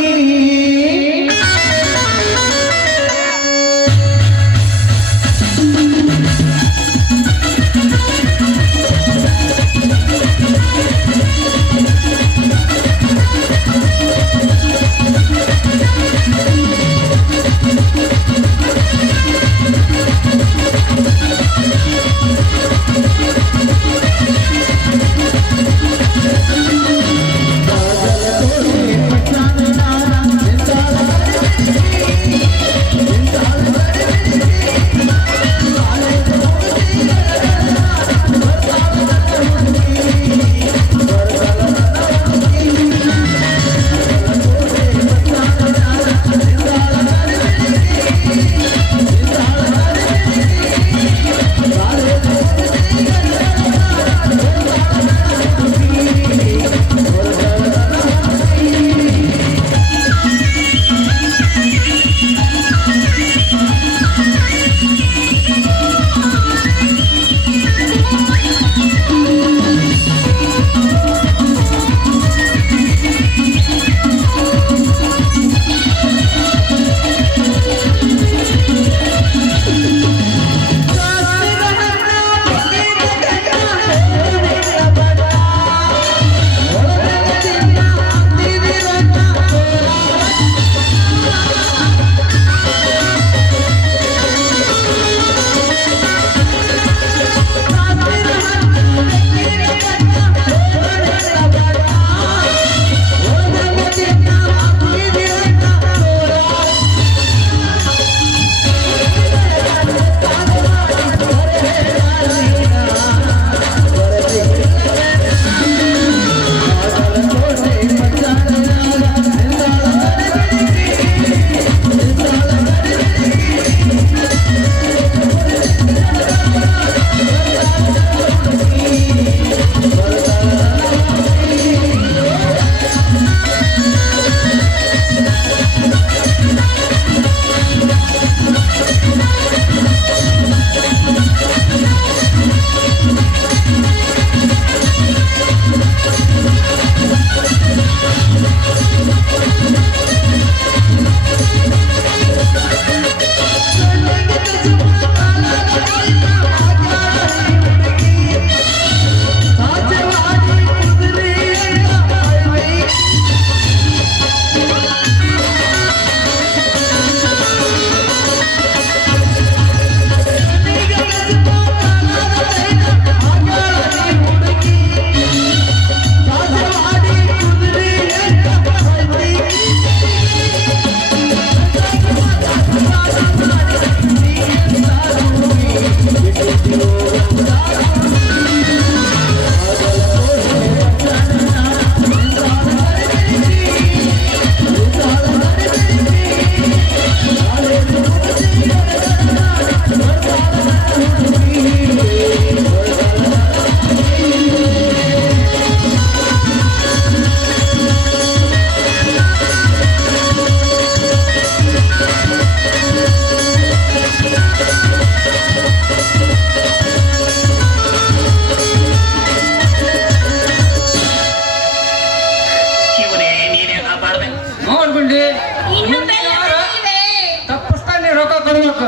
ಮಾಡ್ಬೇಕು,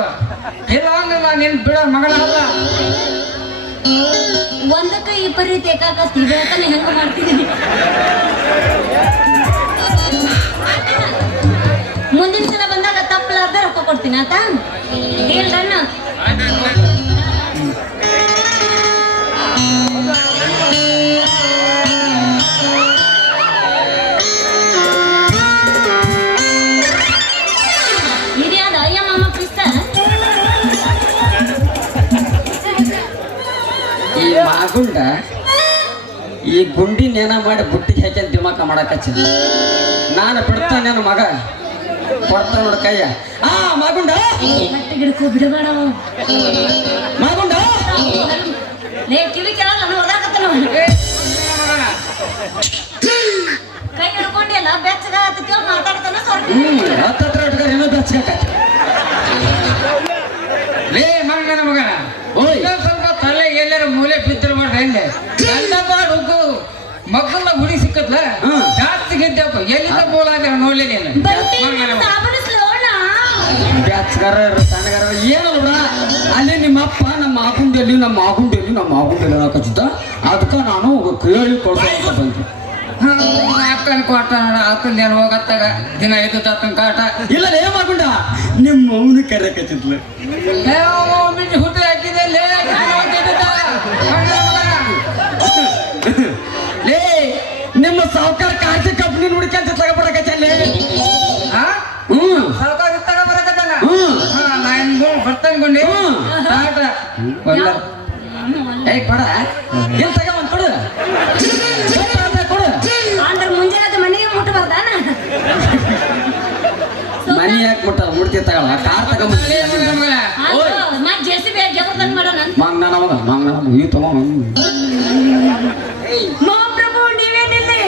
ಇಲ್ಲ ಅಂದ್ರೆ ನಾನು ನಿನ್ ಬಿಡೋ ಮಗಳ ಅಲ್ಲ. ಒಂದಕ್ಕೆ ವಿಪರೀತ ಏಕಾಕತ್ತಿ ಬೇಕನೆ ಹೆಂಗ ಮಾಡ್ತಿದ್ದೀನಿ. ಮುಂದಿನ ಸಲ ಬಂದಾಗ ತಪ್ಪಲಾರ್ದ ರೊಕ್ಕ ಕೊಡ್ತೀನಿ ಆತ ಹೇಳ್ರಣ್ಣ. ಇದ್ಯಾದ ಅಯ್ಯ ಮಾಮ ಕ್ರಿಸ್ತ ಈ ಮಾಗುಂಡ ಈ ಗುಂಡಿನೇನ ಮಾಡಿ ಬುಟ್ಟಿಗೆ ಹಾಕ್ಯಂತ ದಿಮಾಕ ಮಾಡಕಚ್ಚ. ನಾನು ಬಿಡ್ತಾನೆ ನನ್ನ ಮಗ ಕೊಡ್ತಾ ನೋಡ ಕೈಯ. ಆ ಮಾಗುಂಡ ಮತ್ತೆ ಗಿಡಕ್ಕೂ ಬಿಡಬೇಡ ಮಾಗುಂಡ ಲೇ ಕಿವಿ ಕೇಳಲ್ಲ ನಾನು ಓದಾಕತ್ತನ ಕೈ ಹಿಡ್ಕೊಂಡಿಲ್ಲ ಬೆಚ್ಚಗ ಕೇಳಿ ಮಾತಾಡ್ತಾನ ಸ್ವಲ್ಪ ಹತ್ತತ್ರ ಇಟ್ಕೊಂಡು ಏನೋ ಬೆಚ್ಚಗಾಕ. ಲೇ ಮಗನ ಮಗ, ಓಯ್. ಇನ್ನೊಂದ್ ಸ್ವಲ್ಪ ತಲೆಗೆ ಎಲ್ಲಾರ ಮೂಲೆ ಬಿದ್ದರು ಮಾಡ್ದೆ ಹೆಂಗೆ ಹುಗ್ಗು ಮಕ್ಕಳ ಗುಡಿ ಸಿಕ್ಕತ್ಲ ಹ್ಮ್. ಜಾಸ್ತಿ ಗೆದ್ದಪ್ಪ ಎಲ್ಲಿಂದ ಮೂಲ ಅಂತ ನೋಡ್ಲಿ ನೀನು ಮಗನ ಮಗ. ಬ್ಯಾಚ್ಗಾರ ಸಣ್ಣಗಾರ ಏನಲ್ಲ ಬಿಡ. ಅಲ್ಲಿ ನಿಮ್ಮಪ್ಪ ನಮ್ಮ ಆಗುಂಡೆಲ್ಲಿ ಹಾಕಚ್ಚಿದ್ದ. ಅದಕ್ಕೆ ನಾನು ಕೇಳಿ ಕೊಡ್ಸೋಕೆ ಬಂದೆ. ಅಕ್ಕನ ಕೊಟ್ಟ ಅಕ್ಕನ ಏನು ಹೋಗತ್ತಾಗ ದಿನ ಎದ್ದು ಅಕ್ಕನ ಕಾಟ ಇಲ್ಲ ಲೇ ಮಾಗುಂಡ, ನಿಮ್ಮ ಅವನು ಕರೆಕಚ್ಚಿದ್ಲು. ಹುಟ್ಟು ಹಾಕಿದೆ ಲೇ ನಿಮ್ಮ ಸಾವುಕಾರ ಕಾರ್ತಿಕ್ ಕಂಪ್ನಿ ಹುಡುಕಂತ ತಗೊಬರಕಚ್ಚಲ್ಲಿ. ಹ್ಮ್ ಸರ್ಕಾರ ತಗೊಂಬರಕತ್ತಾನ ಹ್ಮ್ ನಾನು ಬರ್ತನ್ಕೊಂಡಿ ಹ್ಮ್. ಕಾಟ ಏಯ್ ಕೊಡ ಏನ್ ತಗೊಂಡ್ ಕೊಡು ಕೊಡು. ಅಂದ್ರೆ ಮುಂಜಾನೆ ಮನೆಗೆ ಮುಟ್ಟಬಾರ್ದಾನ ಮನಿ ಯಾಕೆ ಮುಟ್ತಿ ತಗೊಳ ಕಾರ್ ತಗೊಂಡ್ ಮತ್ ಜೆಸಿಬಿ ಜಬರ್ದನ್ ಮಾಡೋಣ ಮಂಗನ ಮಗ ಈ ತಗೋ. ಮಹಾಪ್ರಭು ನೀವೇನಿಲ್ಲಿ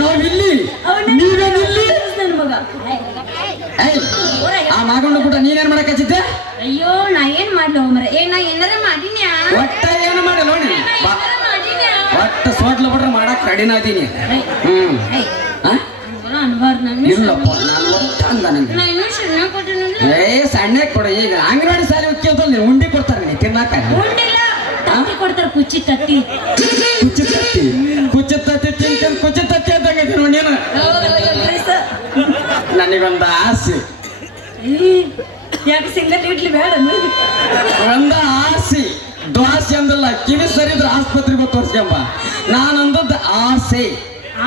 ನಾವಿಲ್ಲಿ ನೀವೇನಿಲ್ಲಿ. ನನ್ ಮಗ ಏಯ್ ಆ ಮಾಗೊಂಡ ಬಿಟ್ಟ ನೀನೇನ್ ಮಾಡಕ್ ಹಚ್ಚಿದ್ದೆ? ಅಯ್ಯೋ ನಾ ಏನ್ ಮಾಡ್ಲಿ ಹೋಮ್ರ ನಾ ಏನಾರ ಮಾಡಿನ್ಯಾ ಒಟ್ಟ ಏನು ಮಾಡಿ ನೋಡಿ ಏನಾರ ಮಾಡಿನ್ಯಾ ಒಟ್ಟ ಸೋಟ್ಲ ಬಿಟ್ರೆ ಮಾಡಕ್ ರೆಡಿನ ಅದೀನಿ. ಆ? ಅನ್ಬಾರ್ದು ನಾನು ಇಲ್ಲಪ್ಪ ನಾನು ಒಟ್ಟ ಅಂದ ನಂಗೆ. ನಾ ಇನ್ನೂ ಸಣ್ಣ ಕೊಟ್ಟಿನ ಸಣ್ಣ ಕೊಡ. ಈಗ ಅಂಗನವಾಡಿ ಸಾಲಿ ಉಕ್ಕಿ ಉಂಡಿ ಕೊಡ್ತಾರೆ ನೀ ತಿನ್ನಾಕ. ಉಂಡಿಲ್ಲ ತತ್ತಿ ಕೊಡ್ತಾರ ಕುಚ್ಚಿ ತತ್ತಿ ಕುಚ್ಚ ತತ್ತಿ ತಿಂತ ಕುಚ್ಚ ತತ್ತಿ ಅಂದಂಗ ನೀನು. ನನಗೊಂದು ಆಸೆ, ಯಾಕೆ ಸಿಂಗಲ್ ಇಡ್ಲಿ ಬೇಡ ಒಂದ ಆಸೆ. ದ್ವಾಸೆ ಅಂದಲ್ಲ, ಕಿವಿ ಸರಿದ್ರೆ ಆಸ್ಪತ್ರೆಗೆ ತೋರ್ಸ್ಕೊಂಬ. ನಾನೊಂದದ್ದು ಆಸೆ.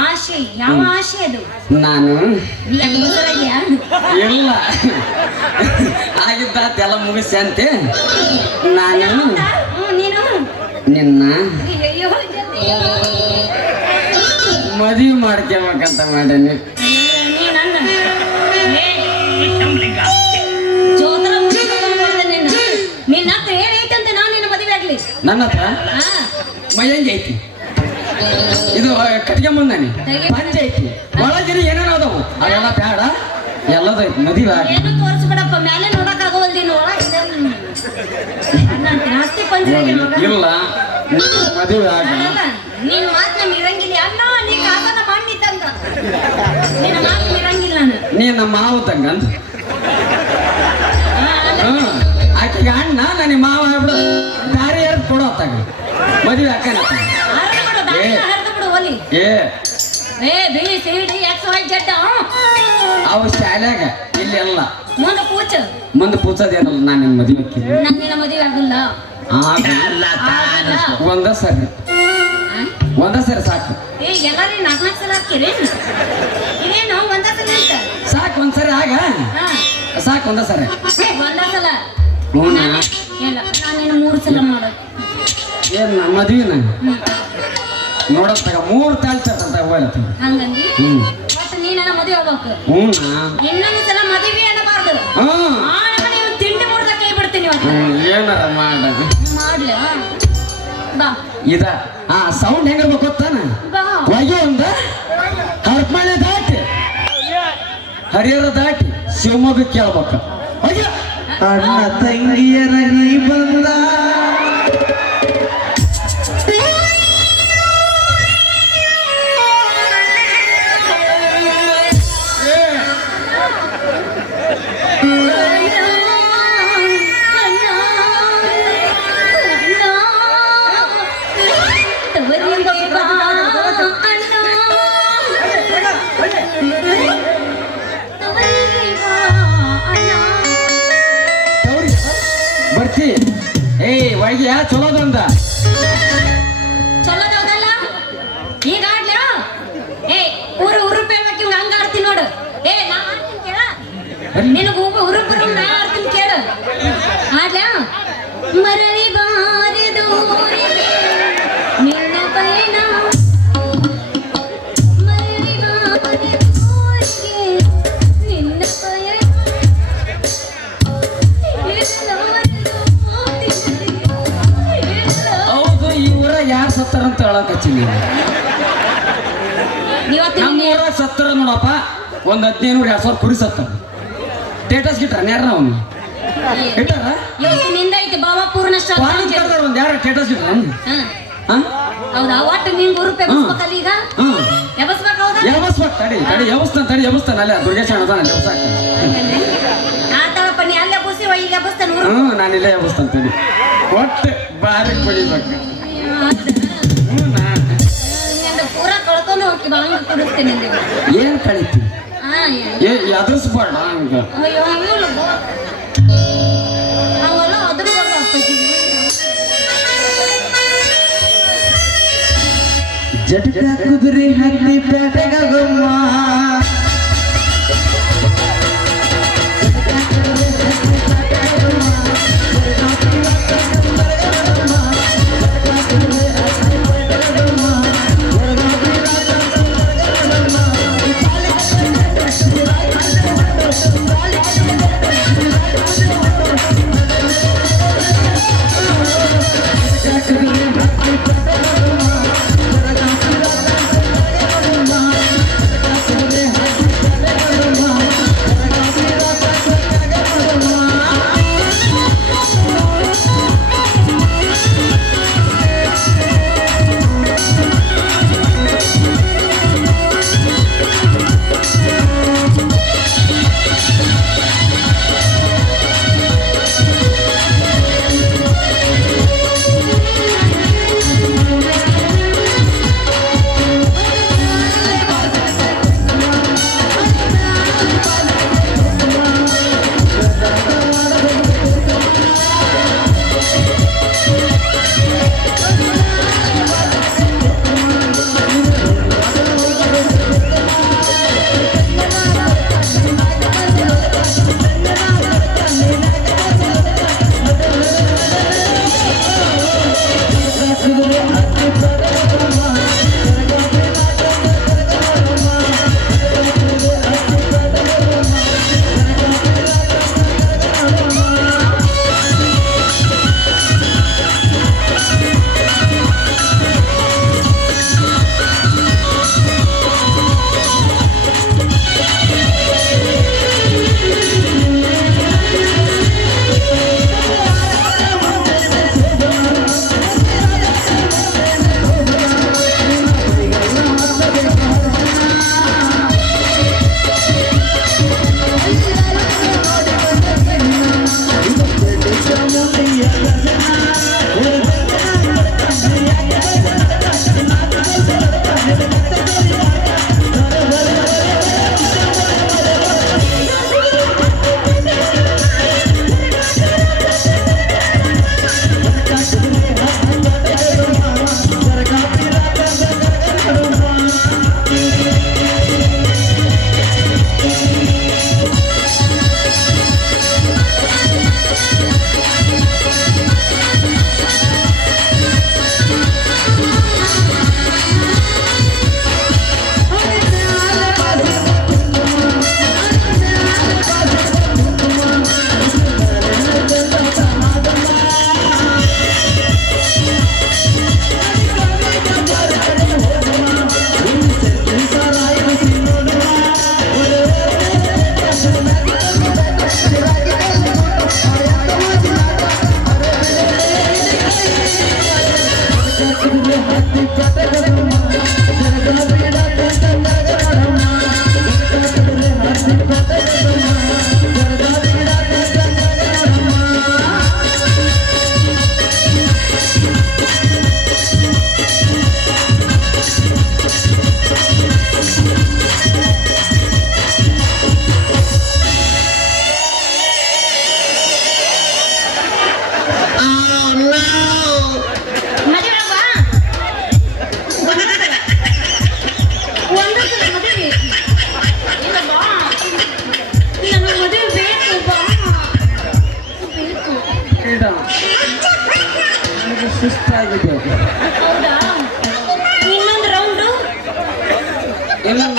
ಆಶೆ ಯಾವ ಆಶೆ ಅದು ನಾನು ಹೆಂಗಸರಾಗ್ಯಾ ಇಲ್ಲ ಆಗಿದ್ದಾತೆಲ್ಲ ಮುಗಿಸಿ ಅಂತೆ. ನಾನು ನೀನು ನಿನ್ನ ಅಯ್ಯೋ ಮದುವೆ ಮಾಡ್ಕೋಬೇಕಂತ ಮಾಡೀನಿ. ನೀ ನನ್ನ ಜೋತರ ನಿನ್ನ ಹತ್ರ ಏನೈತಂತೆ ನಾನು ನಿನ್ನ ಮದುವೆ ಆಗ್ಲಿ ನನ್ನ ಹತ್ರ ಹಾ ಮೈಯಂಗಿ ಐತಿ, ಇದು ಕಟ್ಗೆ ಮುಂದಾನಿ ಪಂಚ ಐತಿ, ಒಳಗಿರಿ ಏನೇನೋ ಅದಾವು ಅವೆಲ್ಲ ಬೇಡ, ಎಲ್ಲದೈತಿ ಮದುವೆ ಆಗಿ. ಏನು ತೋರಿಸ್ಬೇಡಪ್ಪ, ಮೇಲೆ ನೋಡಕ್ ಆಗೋವಲ್ ನೀನು ಒಳಗೆ ಆಸ್ತಿ ಪಂಚರಾಗಿ ಇಲ್ಲ ಮದುವೆ ಆಗ. ನೀನ್ ಮಾತ್ ನಮ್ ಇರಂಗಿಲ್ಲ ಅಣ್ಣ, ನೀ ಕಾಕನ ಮಾಡಿದ್ದಂಗ ನಿನ್ನ ಮಾತು ಇರಂಗಿಲ್ಲ ನಾನು. ನೀ ನಮ್ಮ ಮಾವದಂಗ ಅಂದ. ಆಕೆಗೆ ಅಣ್ಣ ನನಗೆ ಮಾವ ಆಗ್ಬಿಡು, ದಾರಿ ಎರ್ದು ಕೊಡೋ ಹೊತ್ತಾಗ ಮದುವೆ ಹಾಕನ. ಹರಿದು ಬಿಡು ಒಲಿ ಏ ಬಿಳಿ ಸಿಡಿ XYZ ಅವು ಶಾಲ್ಯಾಗ ಇಲ್ಲಿ ಎಲ್ಲ ಮುಂದೆ ಪೂಚ ಮುಂದೆ ಪೂಸೋದೇನಲ್ಲ. ನಾನು ನಿನ್ನ ಮದುವೆ ಹಾಕಿನಿ ನಂಗೆ ನಿನ್ನ ಮದುವೆ ಆಗಲ್ಲ ಒಂದ ಸರಿ ಸಾಕು. ಎಲ್ಲಾರಿ 4 ಸಲ ಹಾಕಿರಿ ಇದೇನು ಒಂದ ಸಲ ಅಂತ ಸಾಕು ಒಂದ್ಸರಿ ಆಗ ಸಾಕು ಒಂದ ಸರಿ. ಒಂದ ಸಲ ಹ್ಞೂ ಇಲ್ಲ ನಾನು 3 ಸಲ ಮಾಡೋದು. ಏನ್ ಮದುವೆನ ನೋಡತ್ತಾಗ 3 ತಾಳ್ಸಂತ ಹೋಗ್ಲತ್ತ. ಹಂಗಂದಿ ಹ್ಞೂ ಒಟ್ಟು ನೀ ನನ್ನ ಮದುವೆ ಆಗ್ಬೇಕು. ಹ್ಞೂ ಇನ್ನೊಂದು ಸಲ ಮದುವೆ ಅನ್ನಬಾರ್ದು. ನೀವು ತಿಂಡಿ ಮುರ್ದ ಕೈ ಬಿಡ್ತೀನಿ ಏನಾರ ಮಾಡೋದು ಮಾಡ್ಲ ಬಾ ಇದ ಸೌಂಡ್ ಹೆಂಗಿರ್ಬೇಕು ಗೊತ್ತಾನ? ಬಾ ಹೊಗೆ ಒಂದ ಹರಪಮಳೆ ದಾಟಿ ಹರಿಹರ ದಾಟಿ ಶಿವಮೊಗ್ಗ ಕೇಳ್ಬೇಕು. ಹೊಗೆ ಅಣ್ಣ ತಂಗಿಯರ ನೀ ಬಂದ ಒಳಗೆ ಚಲೋದಂದ ಚಲೋದೌದಲ್ಲ ಈಗ ಆಡ್ಲ ಉರುಪ್ ಹೇಳ್ಬೇಕು ಇವ್ ಹಂಗ ಆಡ್ತೀನಿ ನೋಡು ನಾ ಆಡ್ತೀನಿ ಕೇಳ ನಿನಗ ಉರುಪ್ ನಾ ಆಡ್ತೀನಿ ಕೇಳು ಆಡ್ಲ ಮರಳಿ ಬಾರದು ನಿನ್ನ ಪಯಣ ಮರಳಿ ಬಾರದು ನಿನ್ನ ಪಯಣ ಹೌದು ಈ ಊರಾಗ ಯಾರು ಸತ್ತಾರಂತ ಹೇಳಕಚ್ಚಿ ನೀನು ನಮ್ಮ ಊರಾಗ ಸತ್ತಾರ ನೋಡಪ್ಪ ಒಂದ್ 15,000-20,000 ಕುರಿ ಸತ್ತಾರ ಸ್ಟೇಟಸ್ ಗಿಟ್ಟಾರ ಯಾರ ಅವನು ಇಟ್ಟಾರ ಇವತ್ತು ನಿಂದ ಐತಿ ಬಾಬಾ ಪೂರ್ಣ ಒಂದ್ ಯಾರ ಸ್ಟೇಟಸ್ ಗಿಟ್ಟಾರ ಹೌದಾ ಒಟ್ಟು ನಿಂಗೆ ಉರುಪ್ ಎಬ್ಸ್ಬೇಕಲ್ಲ ಈಗ ಎಬ್ಸ್ಬೇಕು ಹೌದಾ ಎಬಸ್ಬೇಕು ತಡಿ ಎಬಸ್ತಾನ ಅಲ್ಲ ದುರ್ಗೇಶ್ ಅಣ್ಣದಾನ ಎಬಸಾಕ ಆತಳಪ್ಪ ನೀ ಅಲ್ಲೇ ಬುಸಿ ಇಲ್ಲಿ ಎಬ್ಸ್ತಾನ ನಾನು ಇಲ್ಲೇ ಎಬಸ್ತಾನ ತಡಿ ಒಟ್ಟು ಬಾರಿ ಕುಡಿಬೇಕು ಪೂರ ಕಳ್ಕೊಂಡು ಹೋಗಿ ಹಂಗ ಕುಡಿಸ್ತೀನಿ ಏನ್ ಕಳಿತಿ ಎದುರಿಸ್ಬೇಡ ಹಂಗ ಅಯ್ಯೋ ಹಂಗಲ್ಲ ಹಂಗಲ್ಲ ಅದ್ರ ಜಟಕ ಕುದುರೆ ಹತ್ತಿ ಪೇಟೆಗಮ್ಮ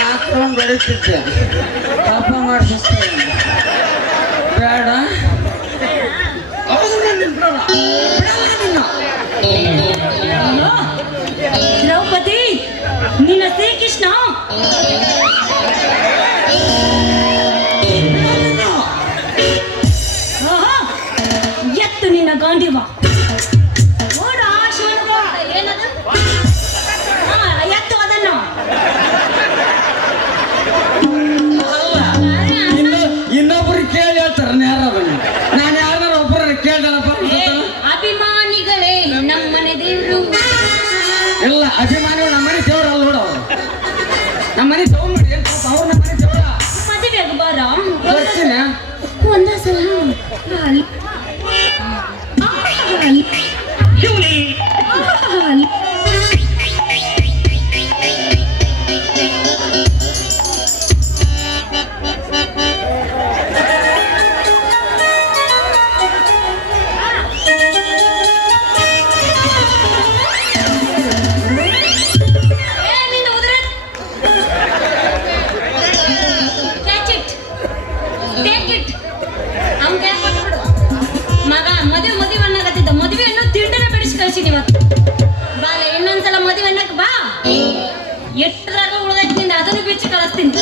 ನಾಲ್ಕು ಬೆಳೀತಿದ್ದೆ ಪಾಪ ಮಾಡಿಸ್ತಾರೆ ಬೇಡ ಹೌದು ನಾನು ಬಿಡಲ್ಲ ನಿನ್ನ. ದ್ರೌಪದಿ ನಿನ್ನ ಶ್ರೀಕೃಷ್ಣ ಆಹಾ, ಎತ್ತು ನಿನ್ನ ಗಾಂಡಿವ ನೋಡ ಶಿವನ ಏನದು ಹಾ, ಎತ್ತು ಅದನ್ನು ಇನ್ನೊಬ್ರಿಗೆ ಕೇಳಿ ಹೇಳ್ತಾರ ಯಾರ ಬನ್ನಿ ನಾನು ಯಾರನ್ನಾರು ಒಬ್ಬರ ಕೇಳ್ದಾರಪ್ಪ ಅಭಿಮಾನಿಗಳೇ ನಮ್ಮನೆ ದೇವರು ಇಲ್ಲ ಅಭಿಮಾನಿಗಳು ನಮ್ಮನೆ ದೇವ್ರ ಅಲ್ಲ ನೋಡು ಅವ್ರು ನಮ್ಮನೆ ದೇವ್ರು ನೋಡಿ ಏನ್ ಪಾಪ ಅವ್ರು ನಮ್ಮನೆ ದೇವ್ರ ಮದುವೆಗೆ ಬಾರ ಬರ್ತೀನಿ ಒಂದ ಸಲ ಮಗ ಮದುವೆ ಅನ್ನಕತ್ತಿದ್ದ ಮದುವೆಯನ್ನು ತಿಂಡಿನ ಬಿಡಿಸಿ ಕಳ್ಸಿನಿ ಇವತ್ತು ಬಾಲ ಇನ್ನೊಂದ್ಸಲ ಮದುವೆ ಅನ್ನಕ್ ಬಾ ಎಟ್ಟರಾಗ ಉಳ್ದೈತಿ ನಿಂದ ಅದನ್ನು ಬಿಚ್ಚಿ ಕಳಿಸ್ತೀನಿ